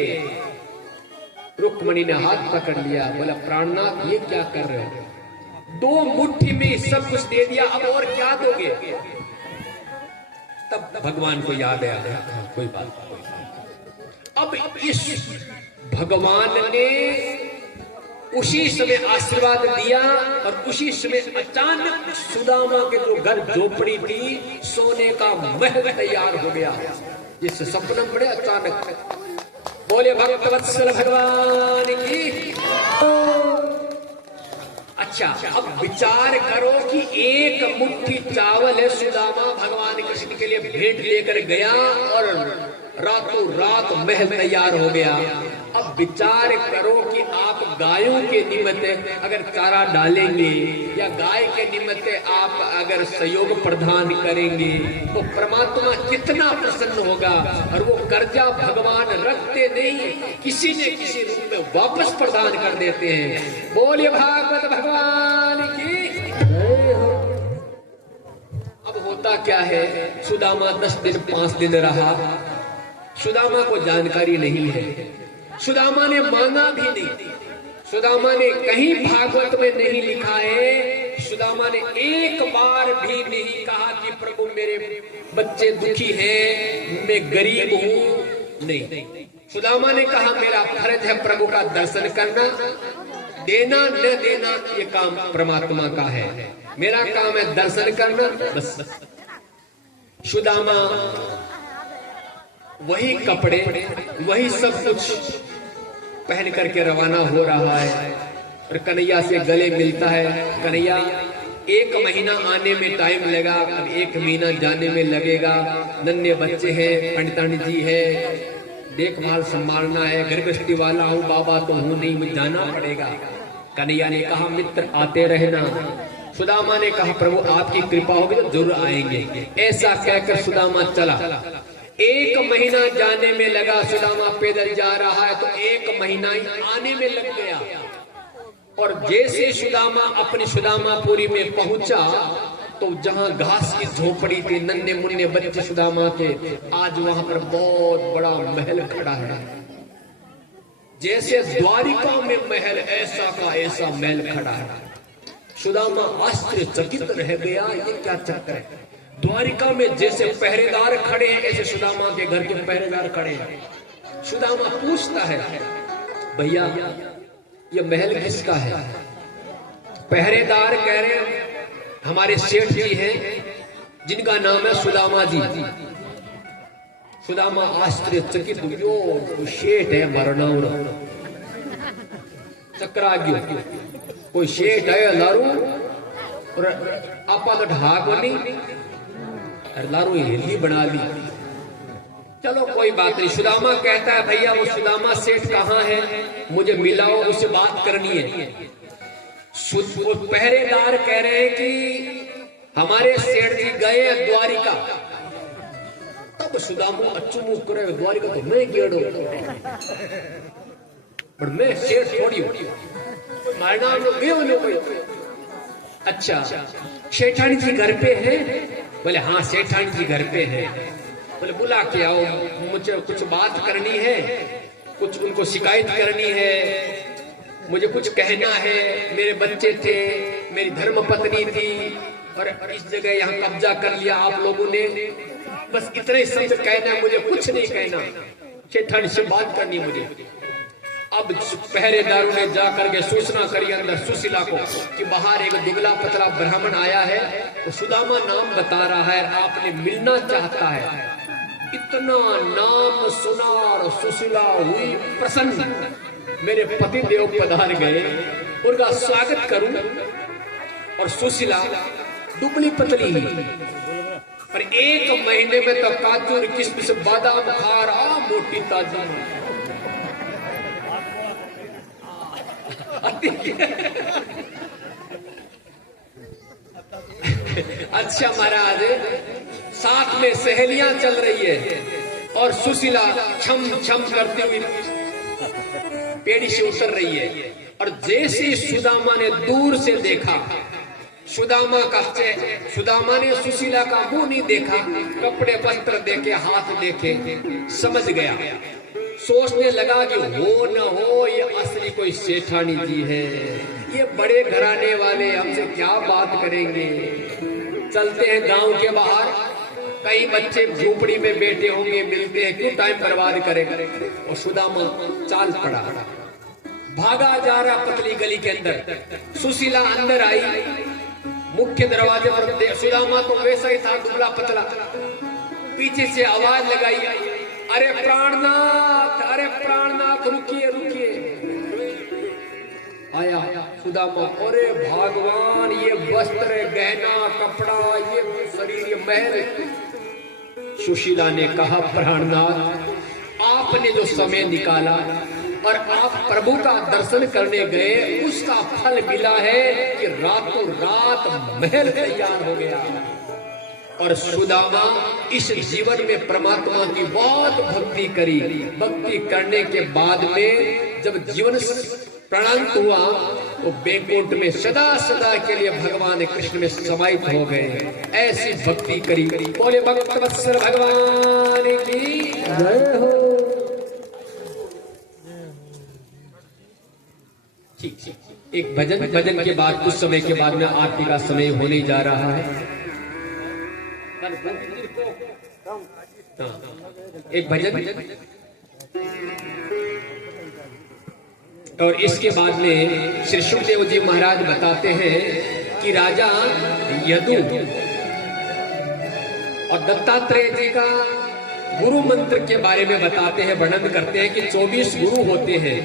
रुक्मणी ने हाथ पकड़ लिया, बोला प्राणनाथ ये क्या कर रहे हो? 2 मुट्ठी में सब कुछ दे दिया, अब और क्या दोगे? तब भगवान को याद आया, कोई बात नहीं। अब इस भगवान ने उसी समय आशीर्वाद दिया और उसी समय अचानक सुदामा के जो घर झोपड़ी थी, सोने का महल तैयार हो गया, जिससे सपना बड़े अचानक। बोले भक्तवत्सल भगवान की। अच्छा अब विचार करो कि एक मुट्ठी चावल है, सुदामा भगवान कृष्ण के लिए भेंट लेकर गया और रातों रात महल तैयार हो गया। अब विचार करो कि आप गायों के निमित्त अगर चारा डालेंगे या गाय के निमित्त आप अगर सहयोग प्रदान करेंगे तो परमात्मा कितना प्रसन्न होगा। और वो कर्जा भगवान रखते नहीं, किसी न किसी रूप में वापस प्रदान कर देते हैं। बोलिए भागवत भगवान की। अब होता क्या है, सुदामा 10 दिन 5 दिन रहा, सुदामा को जानकारी नहीं है, सुदामा ने मांगा भी नहीं, सुदामा ने कहीं भागवत में नहीं लिखा है, सुदामा ने एक बार भी नहीं कहा कि प्रभु मेरे बच्चे दुखी हैं, मैं गरीब हूं, नहीं। सुदामा ने कहा मेरा फर्ज है प्रभु का दर्शन करना, देना न देना ये काम परमात्मा का है, मेरा काम है दर्शन करना, बस। सुदामा वही कपड़े, वही सब कुछ पहन करके रवाना हो रहा है और कन्हैया से गले मिलता है। कन्हैया, 1 महीना आने में टाइम लगा, अब 1 महीना जाने में लगेगा। नन्हे बच्चे हैं, पंडितानी जी है, देखभाल संभालना है, घर गृहस्थी वाला हूँ, बाबा तो हूँ नहीं, मुझे जाना पड़ेगा। कन्हैया ने कहा मित्र आते रहना। सुदामा ने कहा प्रभु आपकी कृपा होगी तो जरूर आएंगे। ऐसा कहकर सुदामा चला। 1 महीना जाने में लगा, सुदामा पैदल जा रहा है तो 1 महीना ही आने में लग गया। और जैसे सुदामा अपनी सुदामापुरी में पहुंचा तो जहां घास की झोपड़ी थी, नन्हे मुन्ने बच्चे सुदामा के, आज वहां पर बहुत बड़ा महल खड़ा है। जैसे द्वारिका में महल, ऐसा का ऐसा महल खड़ा है। सुदामा आश्चर्यचकित रह गया, ये क्या चक्कर है। द्वारिका में जैसे पहरेदार खड़े हैं, ऐसे सुदामा के घर के पहरेदार खड़े हैं। सुदामा पूछता है भैया ये महल किसका है? पहरेदार कह रहे हैं हमारे सेठ जी हैं जिनका नाम है सुदामा जी। सुदामा आश्चर्यचकित, यो सेठ है मरनाउर चक्रा गयो, कोई सेठ है लारू और आपा तो ढाको नहीं, लारू हिली बना ली। चलो कोई बात नहीं। सुदामा कहता है भैया वो सुदामा सेठ कहाँ है, मुझे मिलाओ, उससे बात करनी है। वो पहरेदार कह रहे हैं कि हमारे सेठ जी गए द्वारिका। तब सुदामा अचुमु करे, द्वारिका तो मैं गेड़ो पर मैं सेठ थोड़ी हूँ, मारना अच्छा सेठानी जी घर पे है? बोले हाँ सेठानी जी घर पे है। बोले बुला के आओ, मुझे कुछ बात करनी है, कुछ उनको शिकायत करनी है, मुझे कुछ कहना है। मेरे बच्चे थे, मेरी धर्म पत्नी थी और इस जगह यहाँ कब्जा कर लिया आप लोगों ने, बस इतना ही सब कहना है, मुझे कुछ नहीं कहना, सेठानी से बात करनी मुझे। अब पहरेदारों ने जाकर के सूचना करी अंदर सुशीला को कि बाहर एक दुबला पतला ब्राह्मण आया है, तो सुदामा नाम बता रहा है, आपने मिलना चाहता है। इतना नाम सुना और सुशीला हुई प्रसन्न, मेरे पति देव पधार गए, उनका स्वागत करूं। और सुशीला दुबली पतली ही पर 1 महीने में तो काजू किशमिश बादाम खा रहा, मोटी ताजी। अच्छा महाराज, साथ में सहेलियां चल रही है और सुशीला छम छम करती हुई पेड़ी से उतर रही है। और जैसे सुदामा ने दूर से देखा, सुदामा ने सुशीला का मुंह नहीं देखा, कपड़े वस्त्र देखे, हाथ देखे, समझ गया। सोचने लगा कि हो न हो ये असली कोई सेठानी जी है, ये बड़े घराने वाले हमसे क्या बात करेंगे। चलते हैं गांव के बाहर, कई बच्चे झोपड़ी में बैठे होंगे, मिलते हैं, क्यों टाइम बर्बाद करें। और सुदामा चाल पड़ा, भागा जा रहा पतली गली के अंदर। सुशीला अंदर आई, मुख्य दरवाजे पर सुदामा तो वैसा ही था, दुबला पतला। पीछे से आवाज लगाई, अरे प्राणनाथ, अरे प्राणनाथ, रुकिए रुकिए। आया सुदामा, अरे भगवान, ये वस्त्र, गहना, कपड़ा, ये शरीर, ये महल। सुशीला ने कहा प्राणनाथ, आपने जो समय निकाला और आप प्रभु का दर्शन करने गए, उसका फल मिला है कि रातों रात महल तैयार हो गया। और सुदामा इस जीवन में परमात्मा की बहुत भक्ति करी। भक्ति करने के बाद में जब जीवन प्राणांत हुआ तो बैकुंठ में सदा सदा के लिए भगवान कृष्ण में समाहित हो गए। ऐसी भक्ति करी। बोले भक्त वत्सल भगवान की जय हो। ठीक, एक भजन के बाद कुछ समय के बाद में आरती का समय होने जा रहा है। एक भजन और इसके बाद में श्री सुखदेव जी महाराज बताते हैं कि राजा यदु और दत्तात्रेय जी का गुरु मंत्र के बारे में बताते हैं, वर्णन करते हैं कि 24 गुरु होते हैं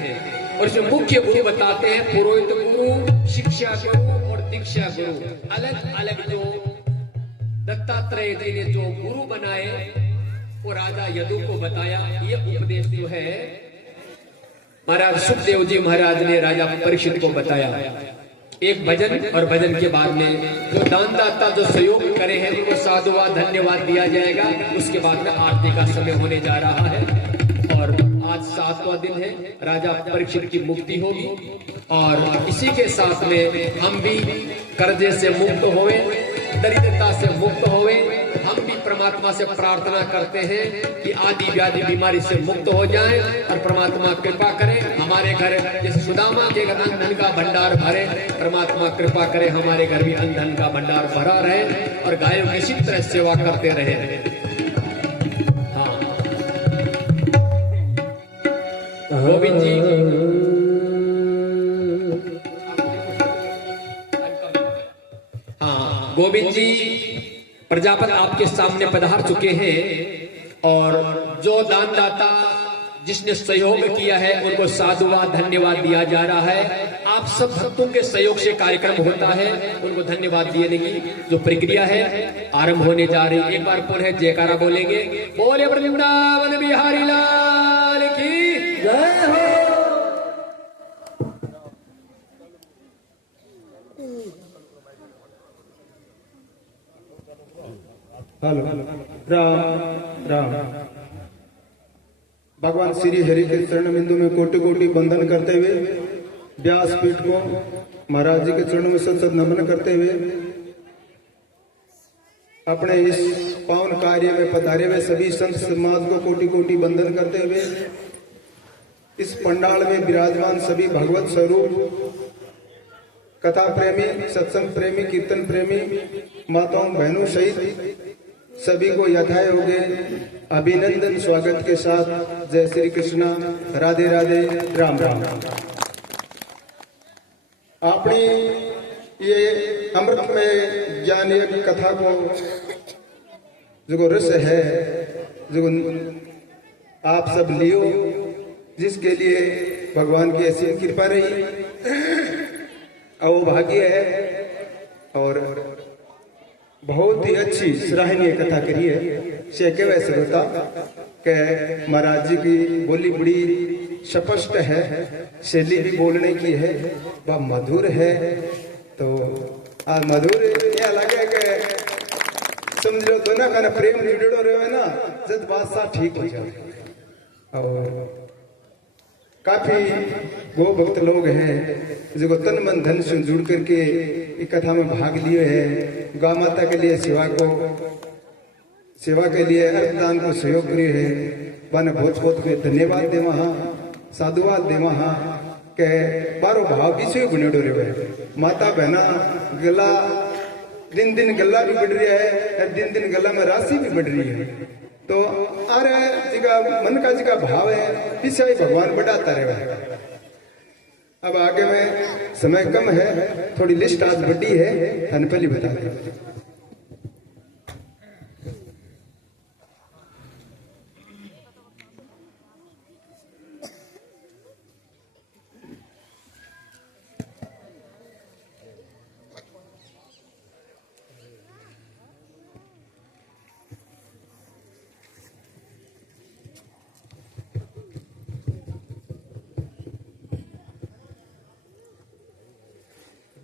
और इसमें मुख्य गुरु बताते हैं पुरोहित गुरु, शिक्षा गुरु और दीक्षा गुरु। अलग अलग जो दत्तात्रेय जी ने जो गुरु बनाए वो राजा यदु को बताया। ये उपदेश जो है महाराज सुखदेव जी महाराज ने राजा परीक्षित को बताया। एक भजन और भजन के बाद में जो दानदाता जो सहयोग करे हैं उनको साधुवाद धन्यवाद दिया जाएगा। उसके बाद में आरती का समय होने जा रहा है और आज 7वां दिन है, राजा परीक्षित की मुक्ति होगी और इसी के साथ में हम भी कर्जे से मुक्त होवे, दरिद्रता से मुक्त होवे। हम भी परमात्मा से प्रार्थना करते हैं कि आदि व्याधि बीमारी से मुक्त हो जाएं और परमात्मा कृपा करे। हमारे घर जैसे सुदामा के घर अन्न धन का भंडार भरे, परमात्मा कृपा करे हमारे घर भी अन्न धन का भंडार भरा रहे और गायों की इसी तरह सेवा करते रहे। हाँ गोविंद जी, हाँ गोविंद जी प्रजापति आपके सामने पधार चुके हैं और जो दानदाता जिसने सहयोग किया है उनको साधुवाद धन्यवाद दिया जा रहा है। आप सब भक्तों के सहयोग से कार्यक्रम होता है, उनको धन्यवाद देने की जो प्रक्रिया है आरंभ होने जा रही। एक बार पुनः जयकारा बोलेंगे, बोले वृंदावन बिहारी लाल की जय हो। हेलो राम राम। भगवान श्री हरि के चरण बिंदु में कोटि कोटि बंधन करते हुए व्यासपीठ को महाराज जी के चरणों में सत नमन करते हुए अपने इस पावन कार्य में पधारे हुए सभी संत समाज को कोटि कोटि बंधन करते हुए इस पंडाल में विराजमान सभी भगवत स्वरूप कथा प्रेमी, सत्संग प्रेमी, कीर्तन प्रेमी माताओं बहनों सहित सभी को यथायोग्य अभिनंदन स्वागत के साथ जय श्री कृष्णा, राधे राधे, राम राम। अपनी ये अमृतमय ज्ञान कथा को जो रस है जो आप सब लियो, जिसके लिए भगवान की असीम कृपा रही और भाग्य है और बहुत ही अच्छी सराहनीय कथा करी है। शेखे वैसे होता कि महाराज जी की बोली बड़ी स्पष्ट है, शैली भी बोलने की है, वह मधुर है। तो आज मधुर यह लगे कि समझ लो दोनों का प्रेम जुड़ो रहे ना, जब बादशाह ठीक हो जाए। और काफी वो भक्त लोग हैं जो तन मन धन से जुड़ करके इस कथा में भाग लिए हैं। गौ माता के लिए सेवा के लिए अर्पदान को सहयोग करे है। बन बहुत बहुत धन्यवाद दे वहाँ, साधुवाद दे वहाँ के बारो भाव विषय बनेडो रहे। माता बहना गला दिन दिन गला भी बढ़ रहा है और दिन दिन गला में राशि भी बढ़ रही है। तो अरे जिका मन का जिका भाव है पीछे भगवान बढ़ाता रहेगा। अब आगे में समय कम है, थोड़ी लिस्ट आज बड़ी है, अनपली बता दें।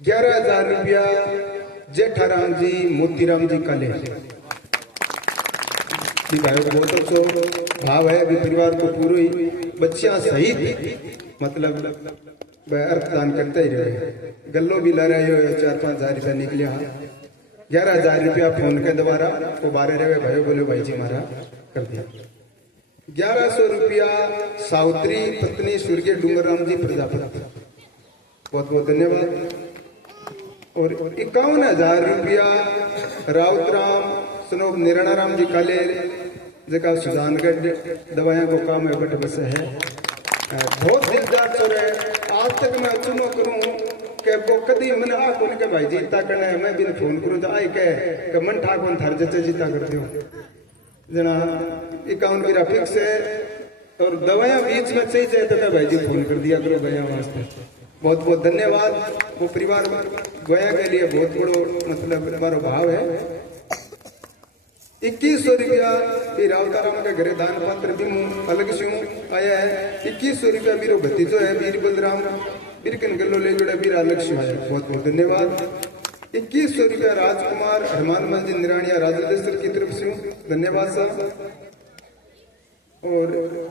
₹11,000 जेठाराम जी मोतीराम जी का ले बहुत अच्छा भाव है। अभी परिवार को पूरी बच्चियां सहित मतलब अर्थदान करते ही रहे। गल्लो भी ला रहे हो, 4-5 हजार रुपया निकले। हाँ 11,000 रुपया फोन के द्वारा वो 12 रहे भाई बोले भाई जी हमारा कर दिया। 1100 रुपया सावित्री पत्नी स्वर्गीय डूंगरराम जी प्रजापति, बहुत बहुत धन्यवाद। और 51,000 रुपया राउतराम सनोब निराणाराम जी काले जगह सुजानगढ़ दवाइयां को काम है बट बस है। बहुत दिलदार चोर है। आज तक मैं चुनो करूं कि वो कभी मन आ कौन के भाई जीता करना है, मैं भी फोन करूं तो आई के मन ठाकुर थार जचे जीता करते हो। जना 51 मेरा फिक्स है और दवाइयां बीच में चाहिए जाए तो भाई जी फोन कर दिया करो गया वास्ते। बहुत बहुत धन्यवाद। वो परिवार गया के लिए बहुत बड़ो मतलब हमारा भाव है। 2100 रुपया भी रावताराम के घरे दान पात्र भी अलग से आया है। 2100 रुपया मेरे भतीजो है वीर बलराम बिरकन गलो ले जोड़ा वीर अलग से आया। बहुत बहुत धन्यवाद। 2100 रुपया राजकुमार हनुमान मंदिर निरानिया राजदेश्वर की तरफ से धन्यवाद साहब। और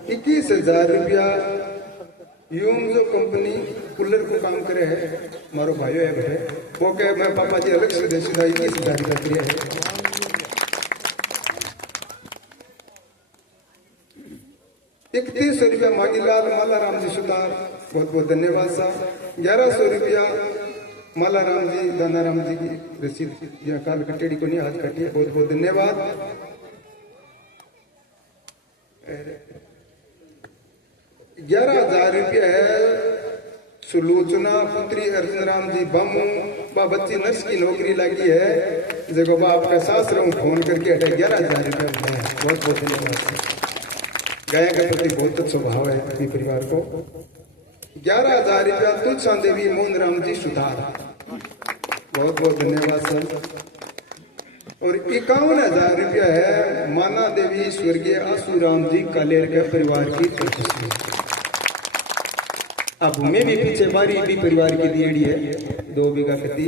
21,000 रुपया यूं जो कंपनी कूलर को काम करे है मारो भाइयों है बेटे वो कहे मैं पापा जी अलग से दे सीधा 21,000 रुपया दिया है। 3100 रुपया मांगीलाल मालाराम जी सुतार बहुत बहुत धन्यवाद साहब। 1100 रुपया मालाराम जी दानाराम जी की रसीद या काल कटेड़ी को नहीं आज कटी है। बहुत बहुत धन्यवाद। 11,000 रुपया है सुलोचना पुत्री अर्जुन राम जी बमू बा बच्ची नर्स की नौकरी लगी है जगह बा आपका सास रहूं फोन करके हटे 11,000 रुपया है। बहुत बहुत धन्यवाद। गाय के प्रति बहुत अच्छा भाव है अपने परिवार को। 11,000 रुपया तुलसा देवी मोहन राम जी सुधार बहुत बहुत धन्यवाद सर। और 51,000 रुपया है माना देवी स्वर्गीय आसूराम जी कालेर के परिवार की तरफ से। अब मैं भी पीछे बारी भी परिवार की दिएड़ी है 2 बीघा खेती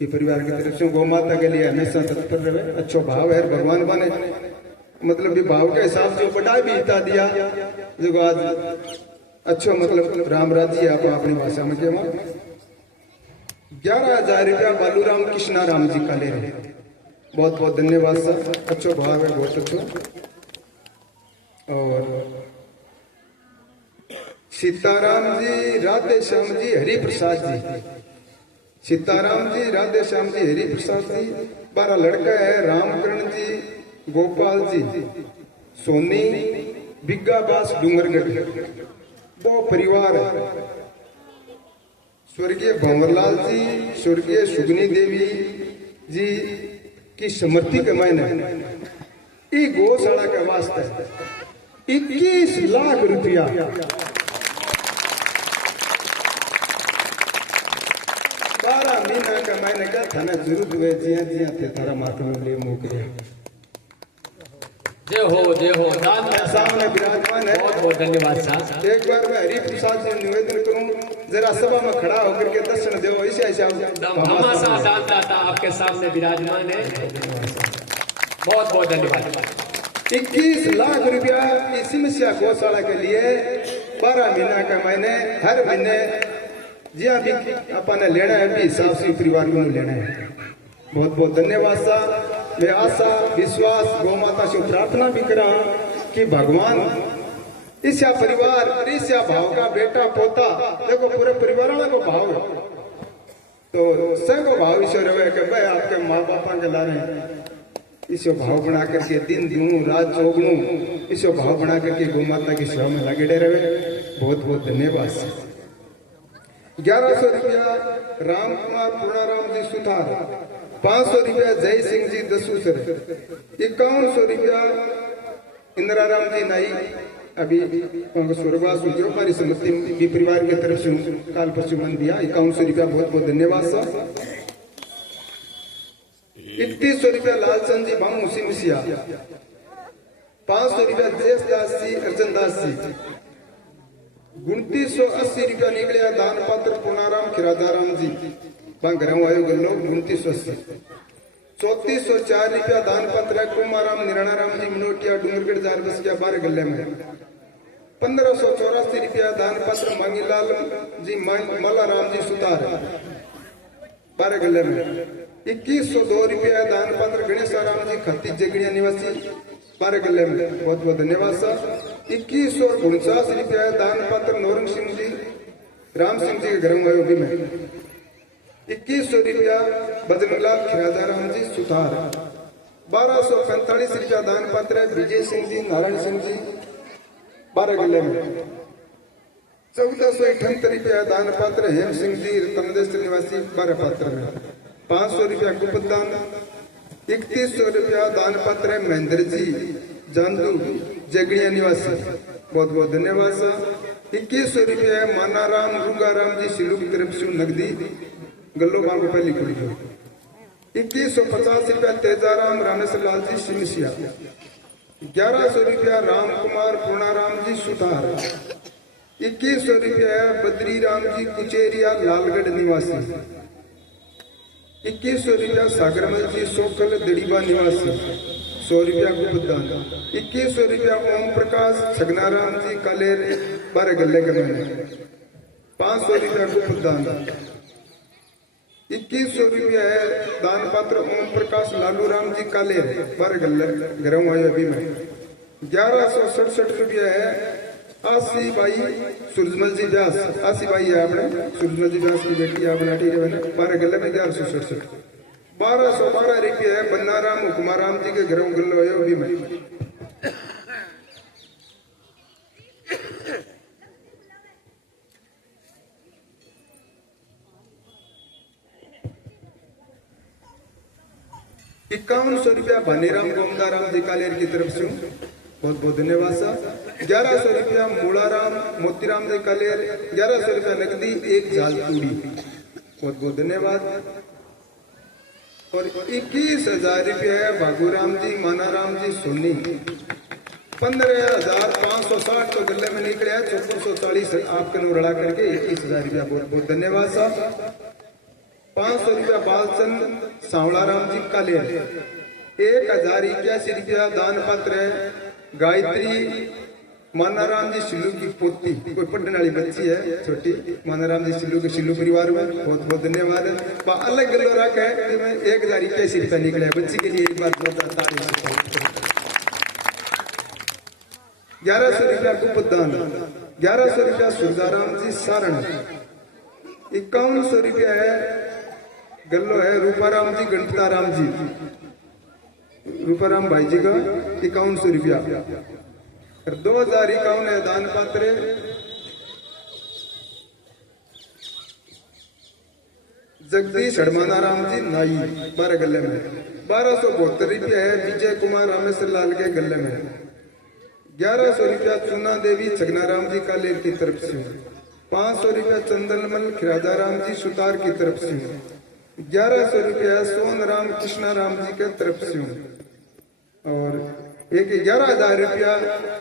ये परिवार की तरफ से गौ माता के लिए हमेशा तत्पर रहे। अच्छा भाव है भगवान बने मतलब भी भाव के हिसाब से बड़ा भी हिता दिया जो आज अच्छा मतलब राम राज्य आप अपनी भाषा में के 11,000 रुपया बालूराम कृष्णा राम जी का ले रहे। बहुत बहुत धन्यवाद सर। अच्छा भाव है बहुत अच्छा। और सीताराम जी राधे श्याम जी हरि प्रसाद जी सीताराम जी राधे श्याम जी हरि प्रसाद जी 12 लड़का है रामकरण जी गोपाल जी सोनी बिग्गाबास डूंगरगढ़ वो परिवार है। स्वर्गीय भंवरलाल जी स्वर्गीय सुगनी देवी जी की समृद्धि के मायने ई गौशाला के वास्ते 21 लाख रुपया 12 महीना का मैंने कहा थाना जरूर हुए जिया जिया थे थारा माथ में ले मोकरिया। जय हो दान सामने विराजमान है। बहुत बहुत धन्यवाद साहब। एक बार मैं हरि प्रसाद से निवेदन करूं जरा सभा में खड़ा होकर के दर्शन दो ऐसे ऐसे हमारा दानदाता आपके सामने विराजमान है। बहुत बहुत धन्यवाद। 21 लाख रुपया की समस्या गौशाला के लिए 12 महीना का मैंने हर महीने जिया भी अपन ने लेना है भी हिसाब से परिवार को लेना है। बहुत बहुत धन्यवाद साहब। मैं आशा विश्वास गौ माता से प्रार्थना भी करा कि भगवान ईसा परिवार ईसा भाव का बेटा पोता देखो पूरे परिवार वाला को भाव है तो सबको भाव ईश्वर रहे कि भाई आपके माँ बापा के लाने इसे भाव बना करके दिन दूं रात चौगुनू इसे भाव बना करके गौ माता की सेवा में लगे रहे। बहुत बहुत धन्यवाद। 1100 रुपया राम कुमार पूर्णाराम जी सुथार 500 रुपया जय सिंह जी दसूसर 5100 रुपया इंदिरा राम जी नाई अभी स्वर्गवास हो गया हमारी समृद्धि भी परिवार की तरफ से काल परसों मन दिया 5100 रुपया बहुत बहुत धन्यवाद सर। 3100 रुपया लालचंद जी बामू सिमसिया 500 रुपया जयेश दास जी अर्जन दास जी 2980 रुपया निकलिया दान पात्र पुनाराम खिरादाराम जी घर आयो गलो 2980 3404 रुपया दान पत्र कुमाराम निराणाराम जी मनोटिया डूंगरगढ़ 4 बस गया 12 गले में 1584 रुपया दान पत्र मांगीलाल जी मल्लाराम जी सुतार 12 गले में 2102 रुपया दान पत्र गणेशाराम जी खत्ती जगड़िया निवासी 12 गले में। बहुत बहुत धन्यवाद सर। 2149 रुपया दान पत्र नौरंग सिंह जी राम सिंह जी के घर में भी में 2100 रुपया बजरंगलाल खिरादाराम जी सुतार 1245 रुपया दान पत्र विजय सिंह जी नारायण सिंह जी 12 गले में 1478 रुपया दान पत्र हेम सिंह जी रतनदेश निवासी 12 पात्र में 500 रुपया गुप्त दान 3100 रुपया दान पत्र है महेंद्र जी जानदू जगड़िया निवासी, बहुत बहुत धन्यवाद सर। 2100 रुपया है मानाराम रुंगाराम जी सिलू की तरफ से नकदी गल्लो बाल को पहली खुली। 2150 रुपया तेजाराम रामेश्वर लाल जी सिमसिया। 1100 रुपया राम कुमार पूर्णाराम जी सुतार। 2100 रुपया बद्री राम जी कुचेरिया लालगढ़ निवासी। 2100 रुपया सागरमल जी सोकल दड़ीबा निवासी, 100 रुपया गुप्तदान। 2100 रुपया ओम प्रकाश छगनाराम जी कालेर 12 गल्ले के मैंने, 500 रुपया गुप्तदान। 2100 रुपया है दान पात्र ओम प्रकाश लालू राम जी कालेर 12 गल्ले घरों आयो अभी में। 1167 रुपया है आसी बाई सूरजमल जी व्यास, आसी बाई है आपने सूरजमल जी व्यास की बेटी आपने 12 गल्ले में 1167। 1212 रुपया है बन्नाराम हुकुमाराम जी के घरों गल्लो आयो अभी में। ₹5100 रुपया भानीराम गोमदाराम जी कालेर की तरफ से, बहुत बहुत धन्यवाद सर। 1100 रुपया मूलाराम मोतीराम जी कालेर, 1100 रुपया नकदी एक जाल तूड़ी, बहुत बहुत धन्यवाद। और 21,000 रुपया है भागुराम जी मानाराम जी सोनी। 15,560 तो गले में निकले है, 1440 आपका नोरड़ा करके 21,000 रुपया, बहुत बहुत धन्यवाद साहब। 500 रुपया बालचंद सांवलाराम जी कालेर। 1081 रुपया दान पत्र है गायत्री मानाराम जी सिल्लू की पोती, कोई पढ़ने वाली बच्ची है छोटी, मानाराम जी सिल्लू के सिल्लू परिवार में, बहुत बहुत धन्यवाद। अलग गलो रख है 1081 रुपया निकले बच्ची के लिए, एक बार बहुत तारीफ। 1100 रुपया गुप्तदान। 1100 रुपया सुरदाराम जी सारण। 5100 रुपया है गल्लो है रूपाराम जी गणपताराम जी, रूपाराम भाई जी का 5100 रुपया। 2051 है दान पात्र जगदीश हरमानाराम जी नाई 12 गले में। 1272 रुपया है विजय कुमार रामेश्वर लाल के गले में। 1100 रुपया चुना देवी छगनाराम जी कालेर की तरफ से। 500 रुपया चंदनमल खिराजाराम जी सुतार की तरफ से। 1100 रुपया सोनराम कृष्णाराम जी के तरफ से। और एक 11,000 रुपया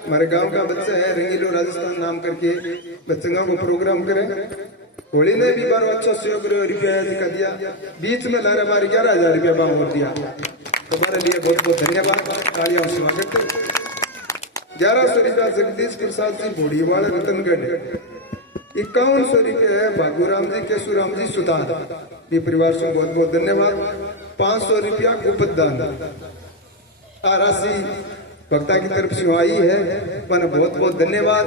हमारे गांव का बच्चा है रंगीलो राजस्थान नाम करके बच्चों को प्रोग्राम करे, होली ने भी बार अच्छा सहयोग रुपया दिखा दिया, बीच में लारा बार 11,000 रुपया बाम और दिया, तुम्हारे लिए बहुत बहुत धन्यवाद, तालियां स्वागत। 1100 रुपया जगदीश प्रसाद जी भोड़ीवाल रतनगढ़। 5100 रुपया है भागुराम जी केशुराम जी सुतार, ये परिवार से बहुत बहुत धन्यवाद। 500 रुपया गुप्तदान राशि भक्ता की तरफ से आई है, पर बहुत बहुत धन्यवाद।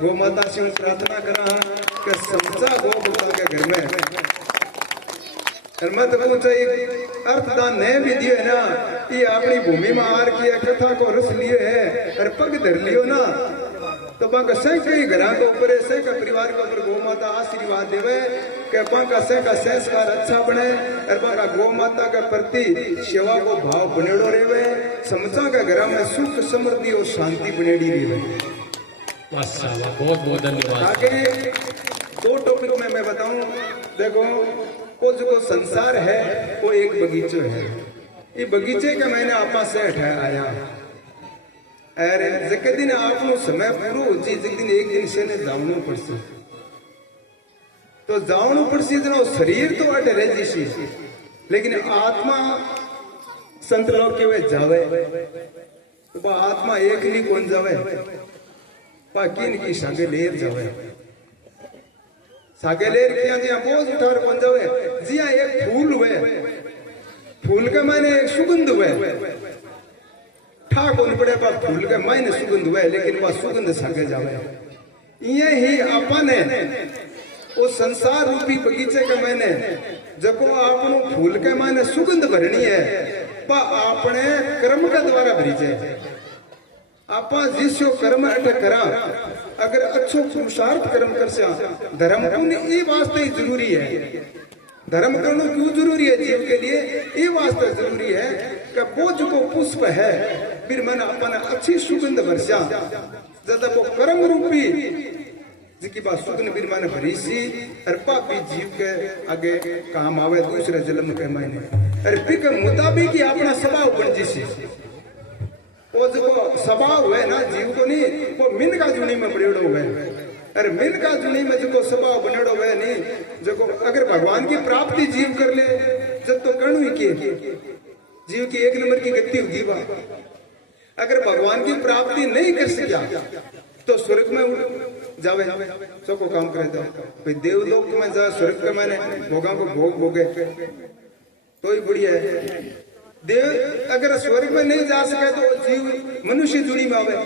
गौ माता से प्रार्थना करा कि समझा गौ भक्ता के घर में मत पूछो अर्थदान ने भी दिए है ना, ये अपनी भूमि में आर किया कथा को रस लिए है और पग धर लियो ना, तो बाका से कई घर के ऊपर से का परिवार के ऊपर गौ माता आशीर्वाद देवे कि बाका से का संस्कार अच्छा बने और बाका गौ माता के प्रति सेवा को भाव बनेड़ो रहे, समझा के घर में सुख समृद्धि और शांति बनेड़ी रहे। बहुत बहुत धन्यवाद। आगे 2 टॉपिक में मैं बताऊं, देखो वो जो संसार है वो एक बगीचा है, ये बगीचे के मैंने आपा से हटाया आया अरे जक दिन आपनो समय पूरो हो जी, जक दिन एक दिन से ने जावनो पड़सी, तो जावनो पड़सी जनो शरीर तो अटे रह जीसी, लेकिन आत्मा संत लोग के वे जावे, तो बा आत्मा एक ली कौन जावे, बा किन की संगे लेर जावे, सागेलेर किया जिया बोझ उठार कौन जावे, जिया एक फूल हुए, फूल के मायने एक सुगंध हुए, ठाक होने पड़े पर फूल के मायने सुगंध हुए, लेकिन वह सुगंध सागे जावे। ये ही अपन है वो संसार रूपी बगीचे के मायने जको आपनो फूल के मायने सुगंध भरनी है, पर आपने कर्म के द्वारा भरी जाए। आप जिसो कर्म अट करा, अगर अच्छो पुरुषार्थ कर्म कर सा, धर्म पुण्य ये वास्ते जरूरी है, धर्म करना क्यों जरूरी है जीव के लिए, ये वास्ते जरूरी है कि वो जो पुष्प है फिर मैंने अपन अच्छी सुगंध वर्षा ज्यादा वो कर्म रूपी जिसकी बात सुगंध फिर मैंने भरी सी और पापी जीव के आगे काम आवे दूसरे जन्म के मैंने अरे फिर के मुताबिक ही अपना स्वभाव बन जी वो जो स्वभाव है ना जीव को नहीं वो मिन का जुनी में बड़ेड़ो है अरे मिन का जुनी में जो स्वभाव बनेड़ो है नहीं जो अगर भगवान की प्राप्ति जीव कर ले जब तो कणु ही के जीव की एक नंबर की गति होगी बात अगर भगवान की प्राप्ति नहीं कर सका तो स्वर्ग में जावे सबको काम करे दो कोई देवलोक में जा स्वर्ग के मैंने भोगा को भोग भोगे तो ही बढ़िया है देव अगर स्वर्ग में नहीं जा सके तो जीव मनुष्य जुड़ी में आवे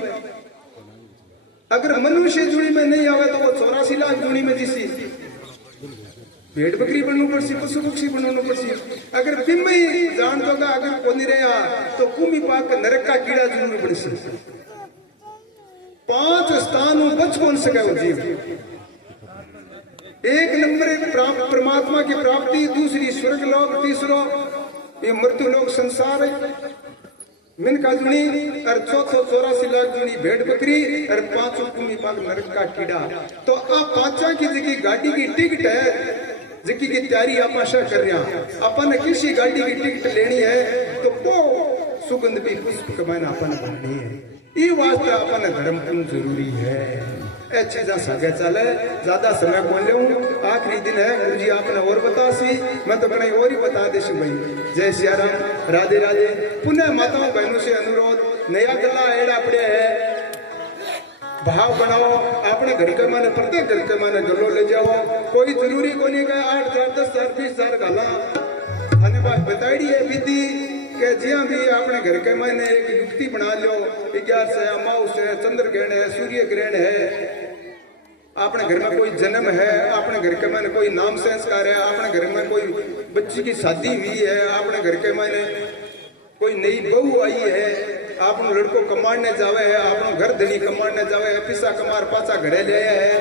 अगर मनुष्य जुड़ी में नहीं आवे तो वो 84 लाख जुड़ी में जिसी भेड़ बकरी बनू पड़सी पशु पक्षी बनू पड़सी अगर तिम ही जान दोगा अगर को नहीं रहा तो कुमी पाक नरक का कीड़ा जरूर पड़सी 5 स्थान बच कौन सके वो जीव एक नंबर परमात्मा की प्राप्ति दूसरी स्वर्ग लोक तीसरो ये मृत्यु लोक संसार है मिन का जुनी और 484 लाख जुनी भेड़ बकरी और 5 कुमी पाक नरक का कीड़ा तो आप 5 की जगह गाड़ी की टिकट है जिकी की तैयारी आप आशा कर रहे हैं अपन किसी गाड़ी की टिकट लेनी है तो वो सुगंध भी पुष्प कमाना अपन बननी है ये वास्ते अपन धर्म जरूरी है चीजा सगे चले ज्यादा समय कौन ले आखिरी दिन है गुरु जी आपने और बता सी मैं तो कहीं और ही बता दे भाई जय सिया राम राधे राधे पुनः माताओं बहनों से अनुरोध नया गला एड़ा पड़े है भाव बनाओ अपने घर के माने प्रत्येक घर के माने गलो ले जाओ कोई जरूरी को नहीं गया 8 4 10 4 20 4 गाला थाने बात बताई है विधि के जिया भी अपने घर के माने एक युक्ति बना लो 11 से अमावस है चंद्र ग्रहण है सूर्य ग्रहण है अपने घर में कोई जन्म है अपने घर के माने कोई नाम संस्कार है अपने घर में कोई बच्ची की शादी हुई है अपने घर के माने कोई नई बहू आई है आपनो लड़को कमाने जावे है आपनो घर धनी कमाने जावे है पिसा कमार पाचा घरे ले है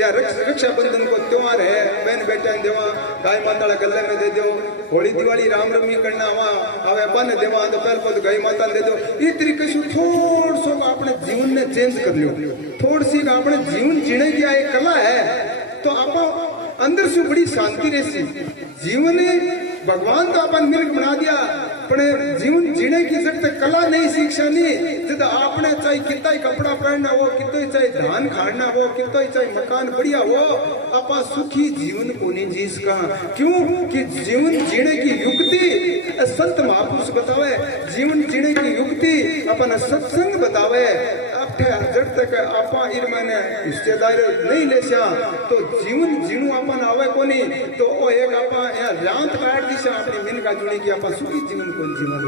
या रक्षाबंधन को त्योहार है बहन बेटा ने देवा गाय माता गले में दे दो होली दिवाली राम रमी करना वहां आवे अपन देवा तो पहले को गाय माता दे दो ये तरीके से थोड़ सो अपने जीवन ने चेंज कर लियो थोड़ी सी अपने जीवन जीने की एक कला है तो आप अंदर से बड़ी शांति रहती जीवन भगवान तो अपन मिल्क बना दिया अपने जीवन जीने की सकते कला नहीं शिक्षा नहीं जब आपने चाहे कितना ही कपड़ा पहनना हो कितना ही चाहे धान खाना हो कितना ही चाहे मकान बढ़िया हो अपा सुखी जीवन को नहीं जी सका क्यों कि जीवन जीने की युक्ति संत महापुरुष बतावे जीवन जीने की युक्ति अपन सत्संग बतावे जब तक आपा मैंने हिस्सेदारी नहीं ले तो जीवन जीणु अपन आवे को नहीं तो वो एक आपा रात काट दिशा अपनी मिन का जुड़ी की आपा सुखी जीवन को जीवन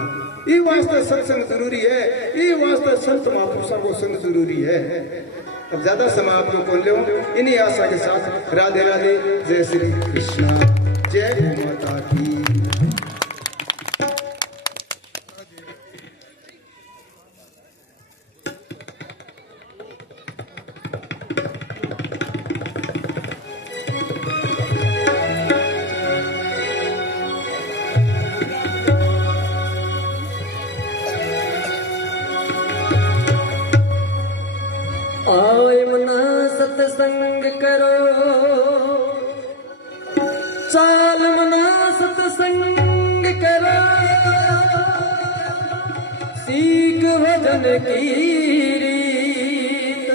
ये वास्ते सत्संग जरूरी है ये वास्ते संत महापुरुषों को संग जरूरी है अब ज्यादा समय आप लोग को ले इन्हीं आशा के साथ राधे राधे जय श्री कृष्ण जय माता की आए मना सत्संग करो चाल मना सत्संग करो सीख भजन की रीत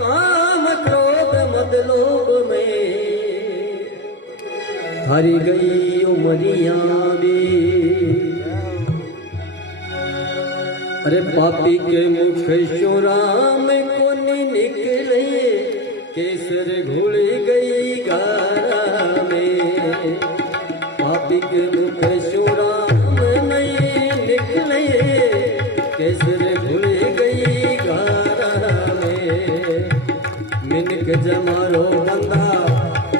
काम क्रोध मद लोभ में हरी गई उमरिया भी अरे पापी के मुख शोराम को निकले केसर घुल गई गारा में पापी के मुख शोराम नहीं निकले केसर घुल गई गारा में मिनक जमारो बंदा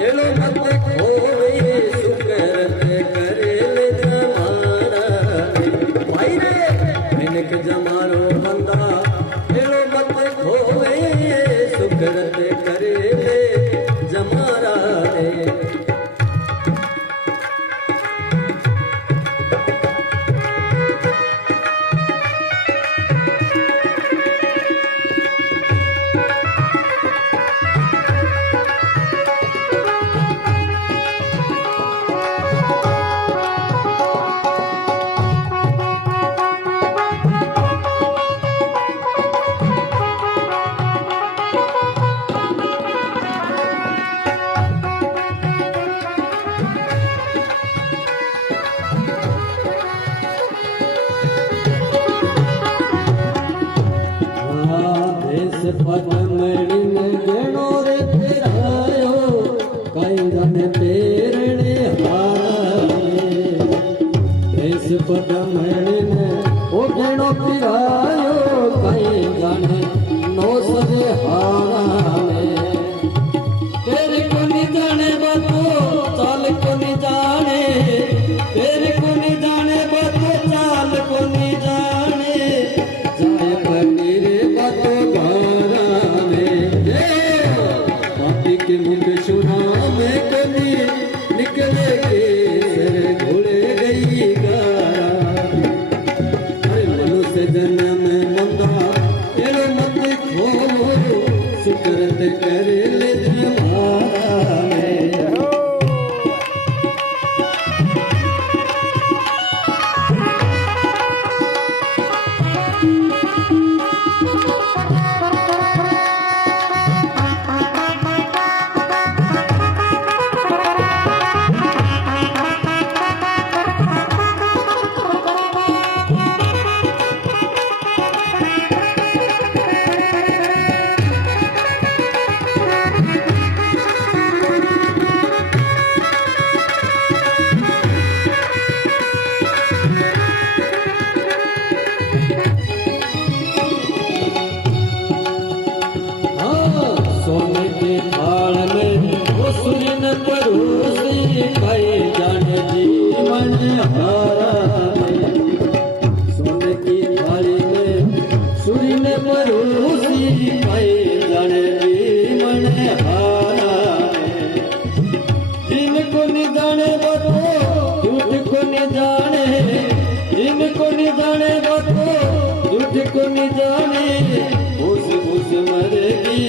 एलो मत खोवे सुकरत करे ले जमारा भाई रे मिनक जमारो बंदा एलो मत खोवे सुकरत करे ले जमारा रे पदमणि में गणो रे तेरायो कई जाने तेरने हारे इस पदमणि में ओ गणो तेरायो कई जाने नो सरे हारे तेरे को नहीं जाने बातो चाल को नहीं जाने तेरे को नहीं जाने बातो चाल को नहीं जाने जाए पनीर बातो गारा में पापी के मुख सुना में कभी निकले के सर घोड़े गई गारा अरे मनुष्य जन्म मंदा एड़ो मत खो सुकरत कर ले जमाना में सोने के थाल में वो सुन परोसी खाए जाने जीवन हारा सोने की थाली में सुन परोसी खाए जाने जीवन हारा जिनको नहीं जाने बतो झूठ को नहीं जाने जिनको नहीं जाने बतो झूठ को नहीं जाने घुस घुस मरेगी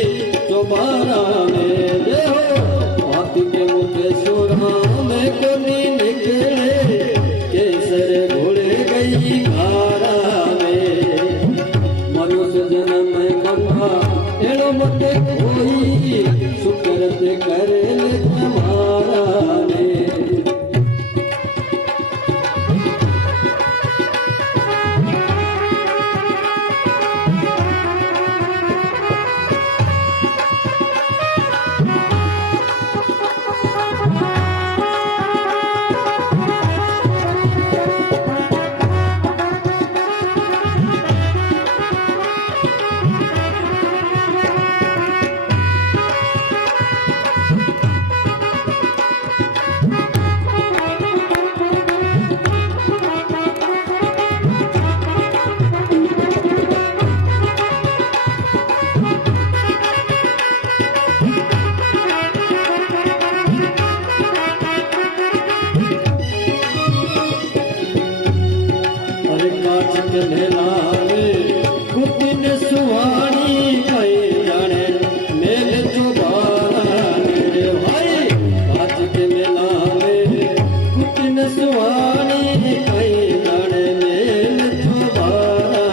दोबारा में देखो हाथी के मुखे सुरा में कोनी निकले केसर घोड़े गई घारा में मनुष्य जन्म में बंधा एड़ो मत कोई सुकरत कर ले तुम्हारा में कुतिन सुहानी खाए जाने मेल चौबारा मेरे भाई कांच के मेला में कुतिन सुहानी खाए जाने मेल चौबारा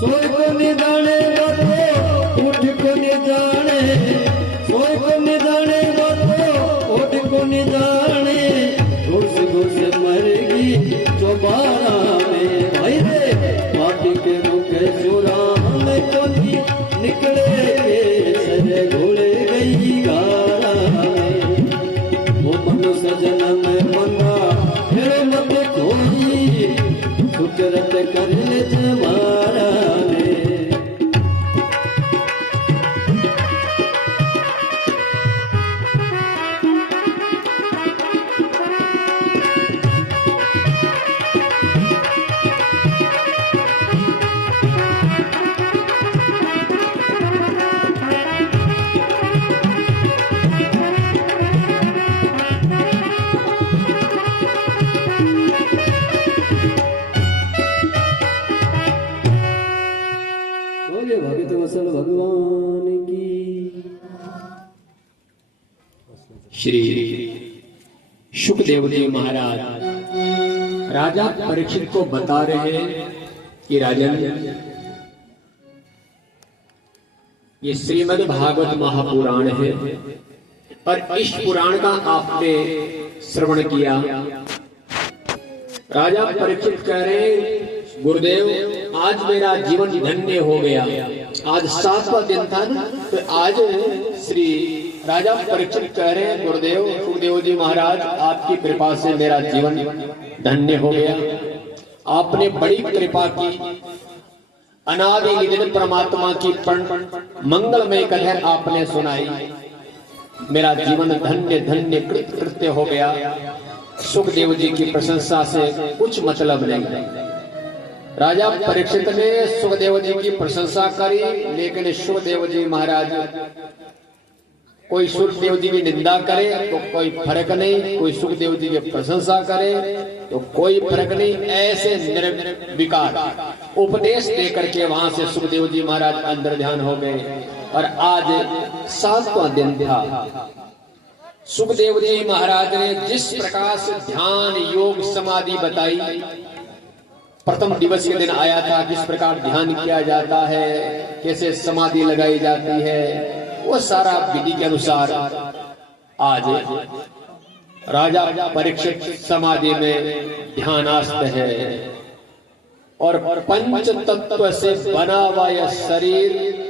सोई को नहीं जाने बातो उठ को नहीं जाने सोई को नहीं जाने बातो उठ को नहीं जाने घुस घुस मरेगी चौबारा में भाई रे पापी के मुखे सुरा में कोनी निकले सर घोड़े गई गारा में वो मनुष्य जन्म में बंदा फिर मत कोई सुकरत कर ले जमारा में भगत वसल भगवान की। श्री शुकदेव जी महाराज राजा परीक्षित को बता रहे हैं कि राजन, ये श्रीमद् भागवत महापुराण है और इस पुराण का आपने श्रवण किया। राजा परीक्षित कह रहे, गुरुदेव आज मेरा जीवन धन्य हो गया। आज 7वां दिन था ना, तो आज श्री राजा परीक्षित कह रहे हैं, गुरुदेव सुखदेव जी महाराज, आपकी कृपा से मेरा जीवन धन्य हो गया। आपने बड़ी कृपा की, अनादि निधन परमात्मा की मंगलमय कथा आपने सुनाई, मेरा जीवन धन्य धन्य कृत्य हो गया। सुखदेव जी की प्रशंसा से कुछ मतलब नहीं। राजा परीक्षित ने सुखदेव जी की प्रशंसा करी, लेकिन सुखदेव जी महाराज, कोई सुखदेव जी की निंदा करे तो कोई फर्क नहीं, कोई सुखदेव जी की प्रशंसा करे तो कोई फर्क नहीं। ऐसे निर्विकार उपदेश देकर के वहां से सुखदेव जी महाराज अंदर ध्यान हो गए। और आज 7वां दिन था। सुखदेव जी महाराज ने जिस प्रकार से ध्यान योग समाधि बताई, प्रथम दिवस के दिन आया था, जिस प्रकार ध्यान किया जाता है, कैसे समाधि लगाई जाती है, वो सारा विधि के अनुसार आज राजा परीक्षित समाधि में ध्यानास्थ है। और पंच तत्व से बना हुआ यह शरीर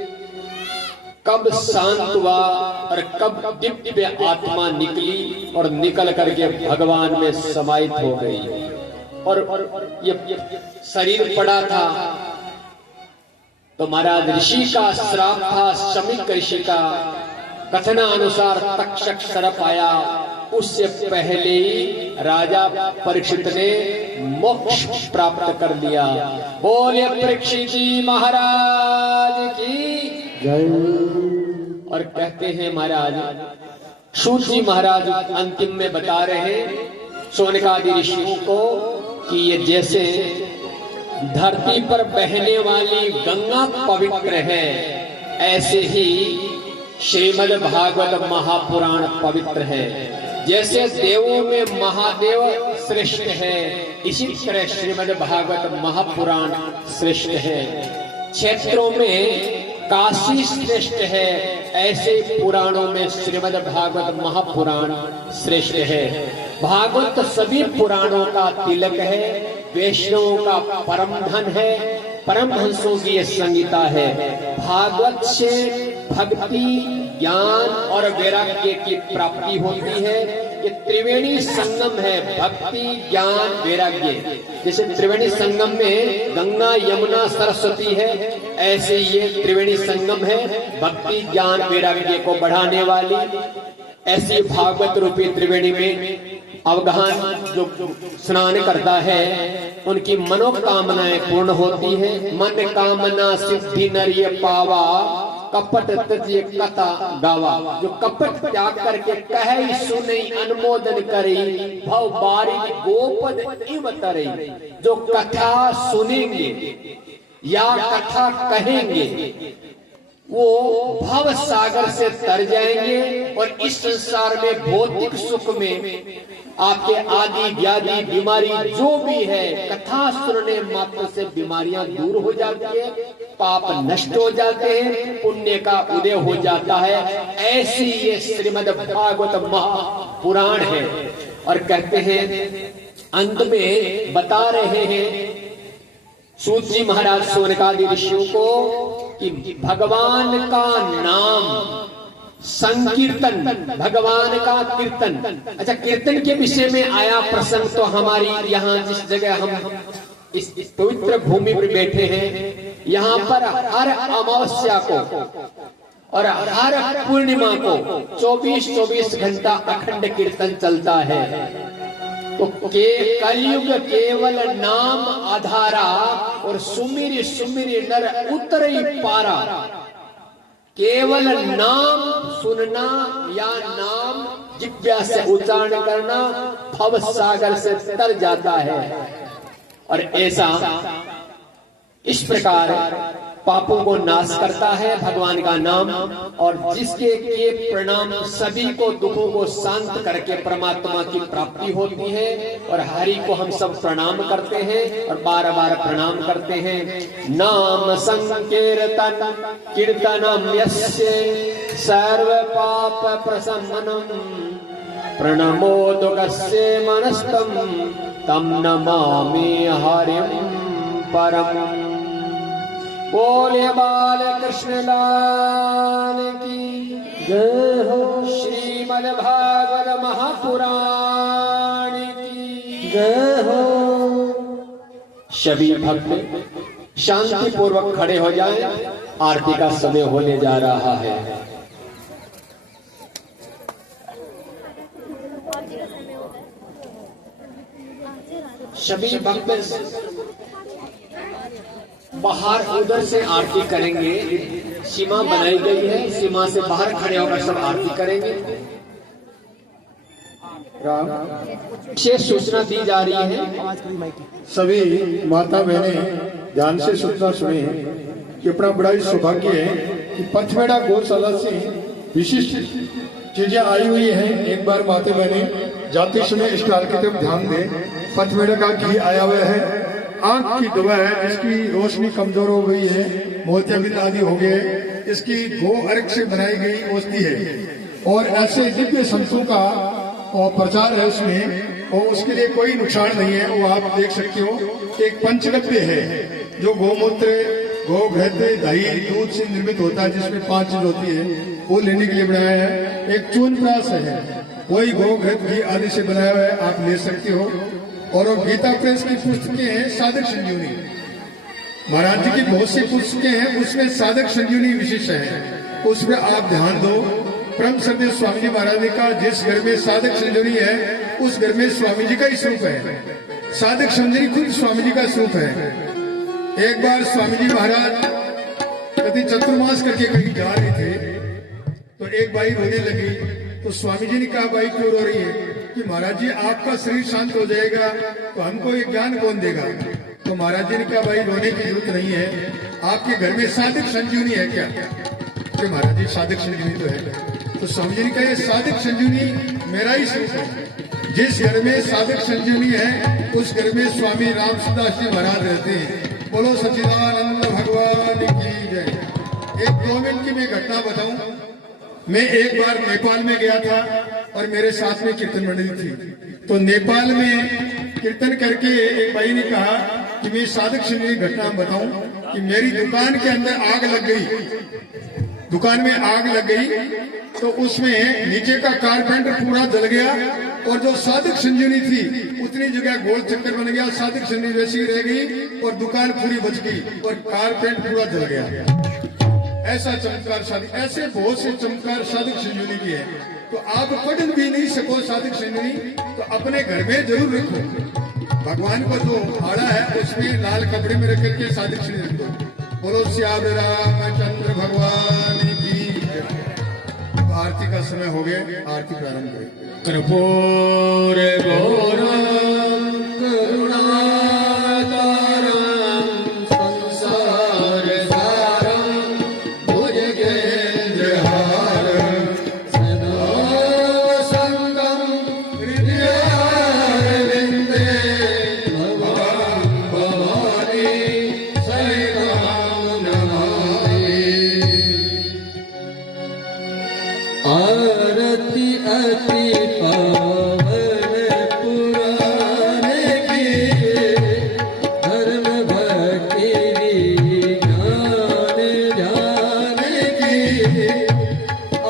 कब शांत हुआ और कब दिव्य आत्मा निकली और निकल करके भगवान में समाहित हो गई। और ये शरीर पड़ा था तो महाराज ऋषि का श्राप था, शमिक ऋषि का कथनानुसार तक्षक सर्प आया, उससे पहले ही राजा परीक्षित ने मोक्ष प्राप्त कर लिया। बोले परीक्षित जी महाराज की जय। और कहते हैं महाराज सूत जी महाराज अंतिम में बता रहे हैं शौनकादि ऋषियों को कि ये जैसे धरती पर बहने वाली गंगा पवित्र है, ऐसे ही श्रीमद् भागवत महापुराण पवित्र है। जैसे देवों में महादेव श्रेष्ठ है, इसी तरह श्रीमद् भागवत महापुराण श्रेष्ठ है। क्षेत्रों में काशी श्रेष्ठ है, ऐसे पुराणों में श्रीमद् भागवत महापुराण श्रेष्ठ है। भागवत सभी पुराणों का तिलक है, वैष्णवों का परम धन है, परमहंसों की यह संगीता है। भागवत से भक्ति, ज्ञान और वैराग्य की प्राप्ति होती है। ये त्रिवेणी संगम है, भक्ति, ज्ञान, वैराग्य। जैसे त्रिवेणी संगम में गंगा यमुना सरस्वती है, ऐसे ये त्रिवेणी संगम है, भक्ति, ज्ञान, वैराग्य को बढ़ाने वाली। ऐसी भागवत रूपी त्रिवेणी में अवगाहन जो स्नान करता है, उनकी मनोकामनाएं पूर्ण होती है। मन कामना सिद्धि नरिय पावा, कपट तज्य कथा गावा। जो कपट त्याग करके कहे सुने अनुमोदन करे, भव बारी गोपद इव तरे। जो कथा सुनेंगे या कथा कहेंगे वो भव सागर से तर जाएंगे और इस संसार में भौतिक सुख में आपके आदि व्याधि बीमारी जो भी है, कथा सुनने मात्र से बीमारियां दूर हो जाती है, पाप नष्ट हो जाते हैं, पुण्य का उदय हो जाता है। ऐसी ये श्रीमद् भागवत महापुराण है। और कहते हैं अंत में बता रहे हैं सूत जी महाराज शौनकादि ऋषियों को कि भगवान का नाम संकीर्तन, भगवान का कीर्तन। अच्छा, कीर्तन के विषय में आया प्रसंग तो हमारी यहाँ जिस जगह हम इस पवित्र भूमि पर बैठे हैं, यहाँ पर हर अमावस्या को और हर पूर्णिमा को 24-24 घंटा अखंड कीर्तन चलता है। तो कलयुग केवल नाम आधारा और सुमिर सुमिर नर उतरई पारा। केवल नाम सुनना या नाम जिह्वा से उच्चारण करना भव सागर से तर जाता है। और ऐसा इस प्रकार पापों को नाश करता है भगवान का नाम। और जिसके किए प्रणाम सभी को दुखों को शांत करके परमात्मा की प्राप्ति होती है। और हरि को हम सब प्रणाम करते हैं और बार बार प्रणाम करते हैं। नाम संकीर्तन कीर्तनम यस्य सर्व पाप प्रशमनम, प्रणमोदकस्य मनस्तम तम नमामि हरिं परम। बोले बाल कृष्ण लाल की जय हो श्रीमद् भागवत महापुराण की जय हो। सभी भक्त शांति पूर्वक खड़े हो जाएं, आरती का समय होने जा रहा है। सभी भक्त बाहर उधर से आरती करेंगे। सीमा बनाई गई है, सीमा से बाहर खड़े होकर सब आरती करेंगे। विशेष सूचना दी जा रही है। सभी माता बहने ध्यान से सूचना सुने कि अपना बड़ा ही सौभाग्य है कि पथमेड़ा गौशाला से विशिष्ट चीजें आई हुई हैं। एक बार माता बहने जाते समय स्टॉल की तरफ ध्यान दें। पथमेड़ा का घी आया हुआ है, आंख की दवा है, इसकी रोशनी कमजोर हो गई है, मोतियाबिंद आदि हो गए, इसकी गो अर्क से बनाई गई औषधि है। और ऐसे दिव्य संतों का और प्रचार है उसमें, और उसके लिए कोई नुकसान नहीं है। वो आप देख सकते हो, एक पंचगव्य है जो गौमूत्र, गोघृत, दही, दूध से निर्मित होता है, जिसमें 5 चीज होती है, वो लेने के लिए बनाया है। एक चूनप्राश है, वही गोघृत घी आदि से बनाया हुआ है, आप ले सकते हो। और वो गीता प्रेस की पुस्तकें हैं साधक संजीवनी, महाराज जी की बहुत सी पुस्तकें हैं, उसमें साधक संजीवनी विशेष है, उसमें आप ध्यान दो। परम श्रद्धेय स्वामी जी महाराज ने कहा, जिस घर में साधक संजीवनी है उस घर में स्वामी जी का ही स्वरूप है। साधक संजीवनी खुद स्वामी जी का स्वरूप है। एक बार स्वामी जी महाराज कभी चतुर्मास करके कहीं जा रहे थे, तो एक बाई रोने लगी। तो स्वामी जी ने कहा, बाई क्यों रो रही है? कि महाराज जी आपका शरीर शांत हो जाएगा तो हमको ये ज्ञान कौन देगा? तो महाराज जी ने कहा, भाई रोने की जरूरत नहीं है, आपके घर में साधक संजीवनी है क्या? कि महाराज जी साधक संजीवनी तो है। तो स्वामी जी ने कहा, ये साधक संजीवनी मेरा ही स्वरूप है। जिस घर में साधक संजीवनी है उस घर में स्वामी रामसुदास जी महाराज रहते हैं। बोलो सच्चिदानंद भगवान की जय। एक 2 मिनट की मैं घटना बताऊं। मैं एक बार नेपाल में गया था और मेरे साथ में कीर्तन मंडली थी। तो नेपाल में कीर्तन करके एक भाई ने कहा कि मैं साधक संजीवनी घटना बताऊं कि मेरी दुकान के अंदर आग लग गई। दुकान में आग लग गई तो उसमें नीचे का कारपेंटर पूरा जल गया, और जो साधक संजीवनी थी उतनी जगह गोल चक्कर बन गया, साधक संजीवनी वैसी रह गई और दुकान पूरी बच गई और कारपेंट पूरा जल गया। ऐसा चमत्कार साधक, ऐसे बहुत से चमत्कार साधक संजीवनी की है। तो आप पढ़ भी नहीं सको साधक संजीवनी तो अपने घर में जरूर रखो। भगवान को जो आड़ा है उसमें लाल कपड़े में रख करके साधक संजीवनी रखो। बोलो श्याम रामचंद्र भगवान की। आरती का समय हो गया, आरती प्रारंभ करें। कर्पूर गौरम करुणाकरम संसार सारम भुजगेन्द्रहारम सदा संगम हृदयारविंदे भवां भवानी शरणं नमामि। आरती अति पावन पुराने की, धर्म भक्ति ज्ञान जाने की।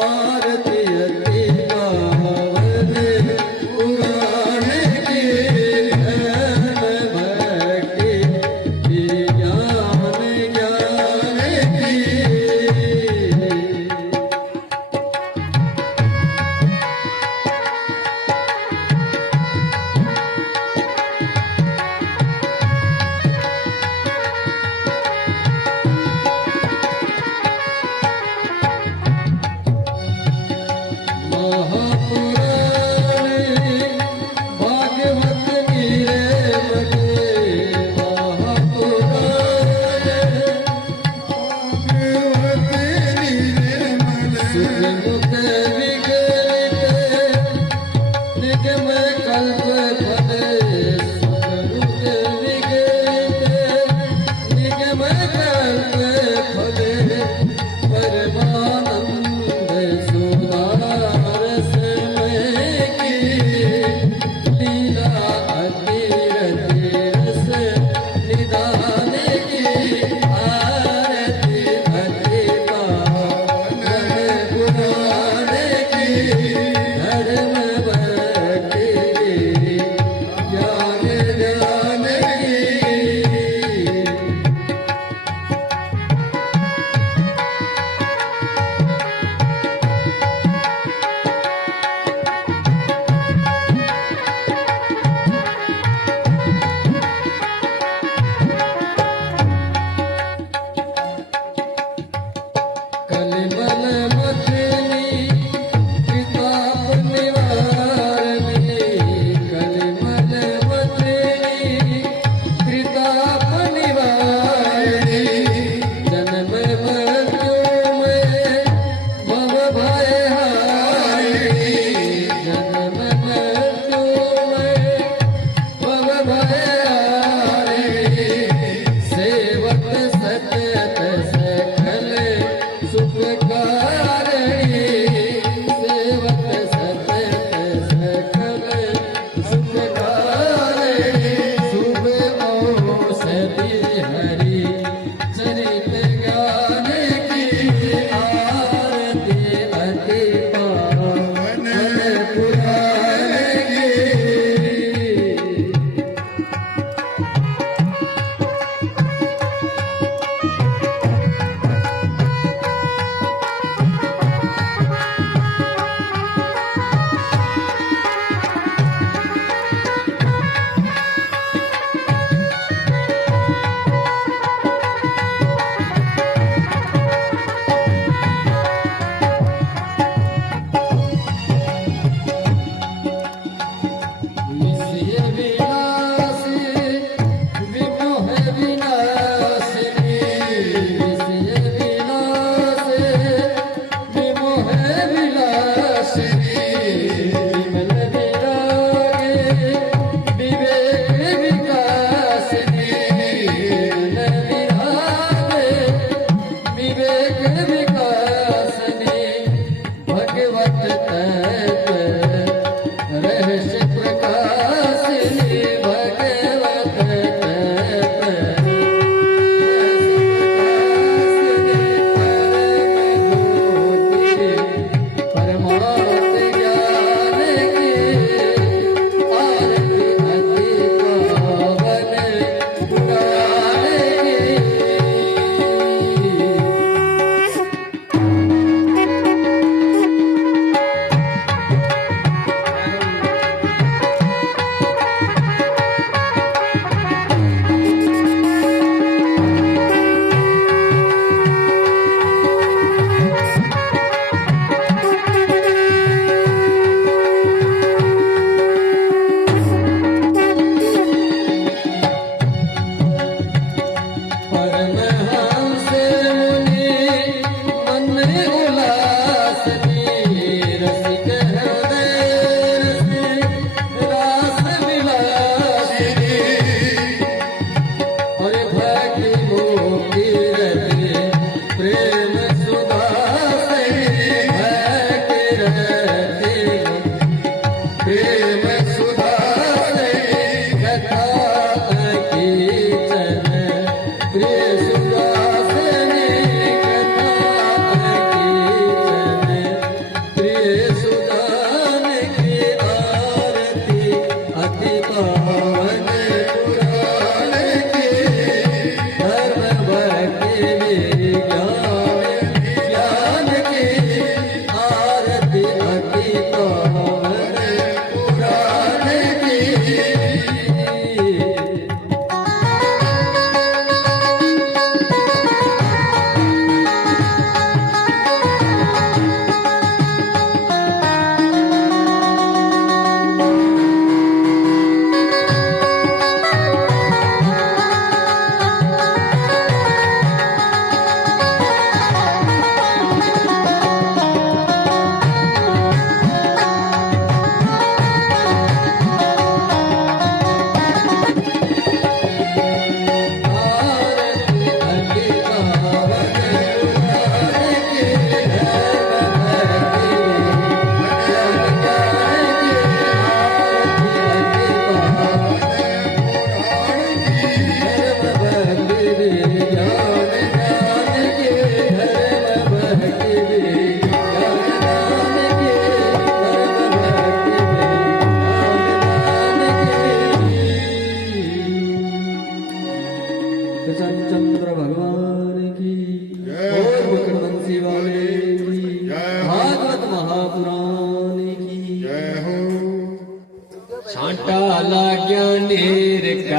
आरती अति पावन पुराने की, धर्म भक्ति ज्ञान जाने की।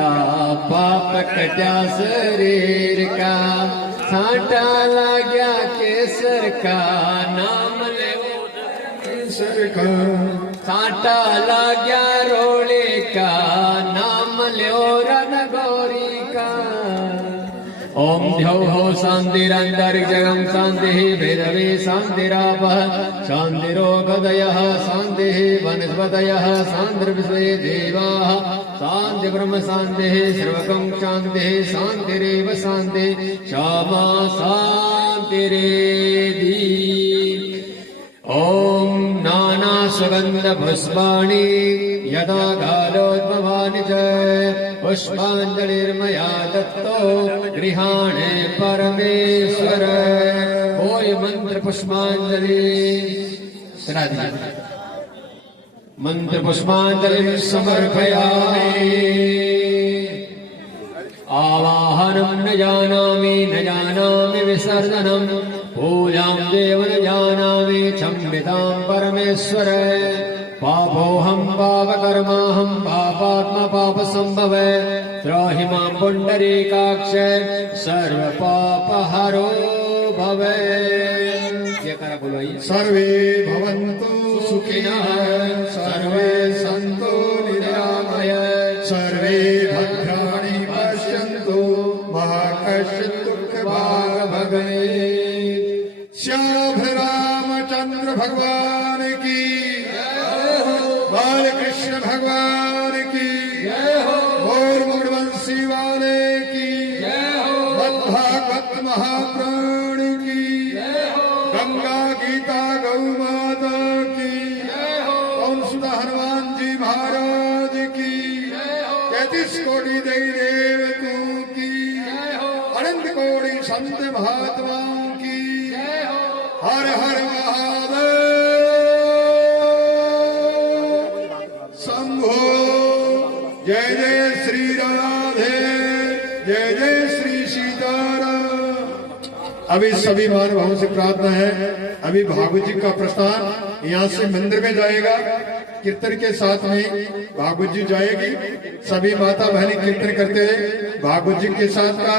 का पाप कटा शरीर का छांटा लाग्या केसर का नाम ले केसर का छांटा लाग्या रोले का नाम ल्यो रन गौरी का ओम द्यौः शान्तिरन्तरिक्षं शान्तिः भैरवी शान्तिरापः शान्तिरोगदयः शान्तिः वनस्पतयः शान्तिर्विश्वे देवाः शान्ति ब्रह्म शान्तिः सर्वकं शान्तिः शान्तिरेव शान्तिः क्षमा शान्तिरेधि ॐ नाना सुगन्ध पुष्पाणि यदा कालोद्भवानि च पुष्पाञ्जलिर्मया दत्तो गृहाणे परमेश्वर ओय मंत्र पुष्पांजलि मंत्र पुष्पांजलि समर्पयामि आवाहनं न जानामि विसर्जनं पूजां देव न जानामि क्षम्यतां परमेश्वर पापोऽहं पापकर्माहं पापात्मा पापसम्भव त्राहि मां पुण्डरीकाक्ष सर्वपापहरो भव जयकारा बोलो सर्वे भवन्तु सुखिनः सर्वे सन्तु निरामयाः सर्वे भद्राणि पश्यन्तु मा कश्चित् दुःखभाग् भवेत् श्याम रामचंद्र भगवान की बालकृष्ण भगवान की और मुंडवंशी वाले की मद्भागवत महाप्राण की गंगा गीता गौ माता की ओम सुधा हनुमान जी महाराज की 33 कोटि देवी देवताओं की अनंत कोटि संत महात्माओं की हर हर महादेव शंभो जय जय श्री राधे जय जय श्री सीताराम। अभी सभी महानुभावों से प्रार्थना है, अभी भागवत जी का प्रस्थान यहाँ से मंदिर में जाएगा, कीर्तन के साथ में भागवत जी जाएगी। सभी माता बहनी कीर्तन करते हुए भागवत जी के साथ का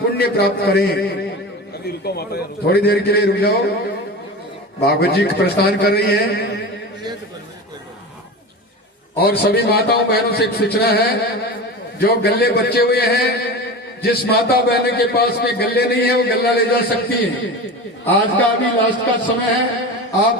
पुण्य प्राप्त करें। थोड़ी देर के लिए रुक जाओ, भागवत जी प्रस्थान कर रही है। और सभी माताओं बहनों से एक सूचना है, जो गल्ले बचे हुए हैं, जिस माता बहन के पास में गल्ले नहीं है वो गल्ला ले जा सकती है। आज का अभी लास्ट का समय है, आप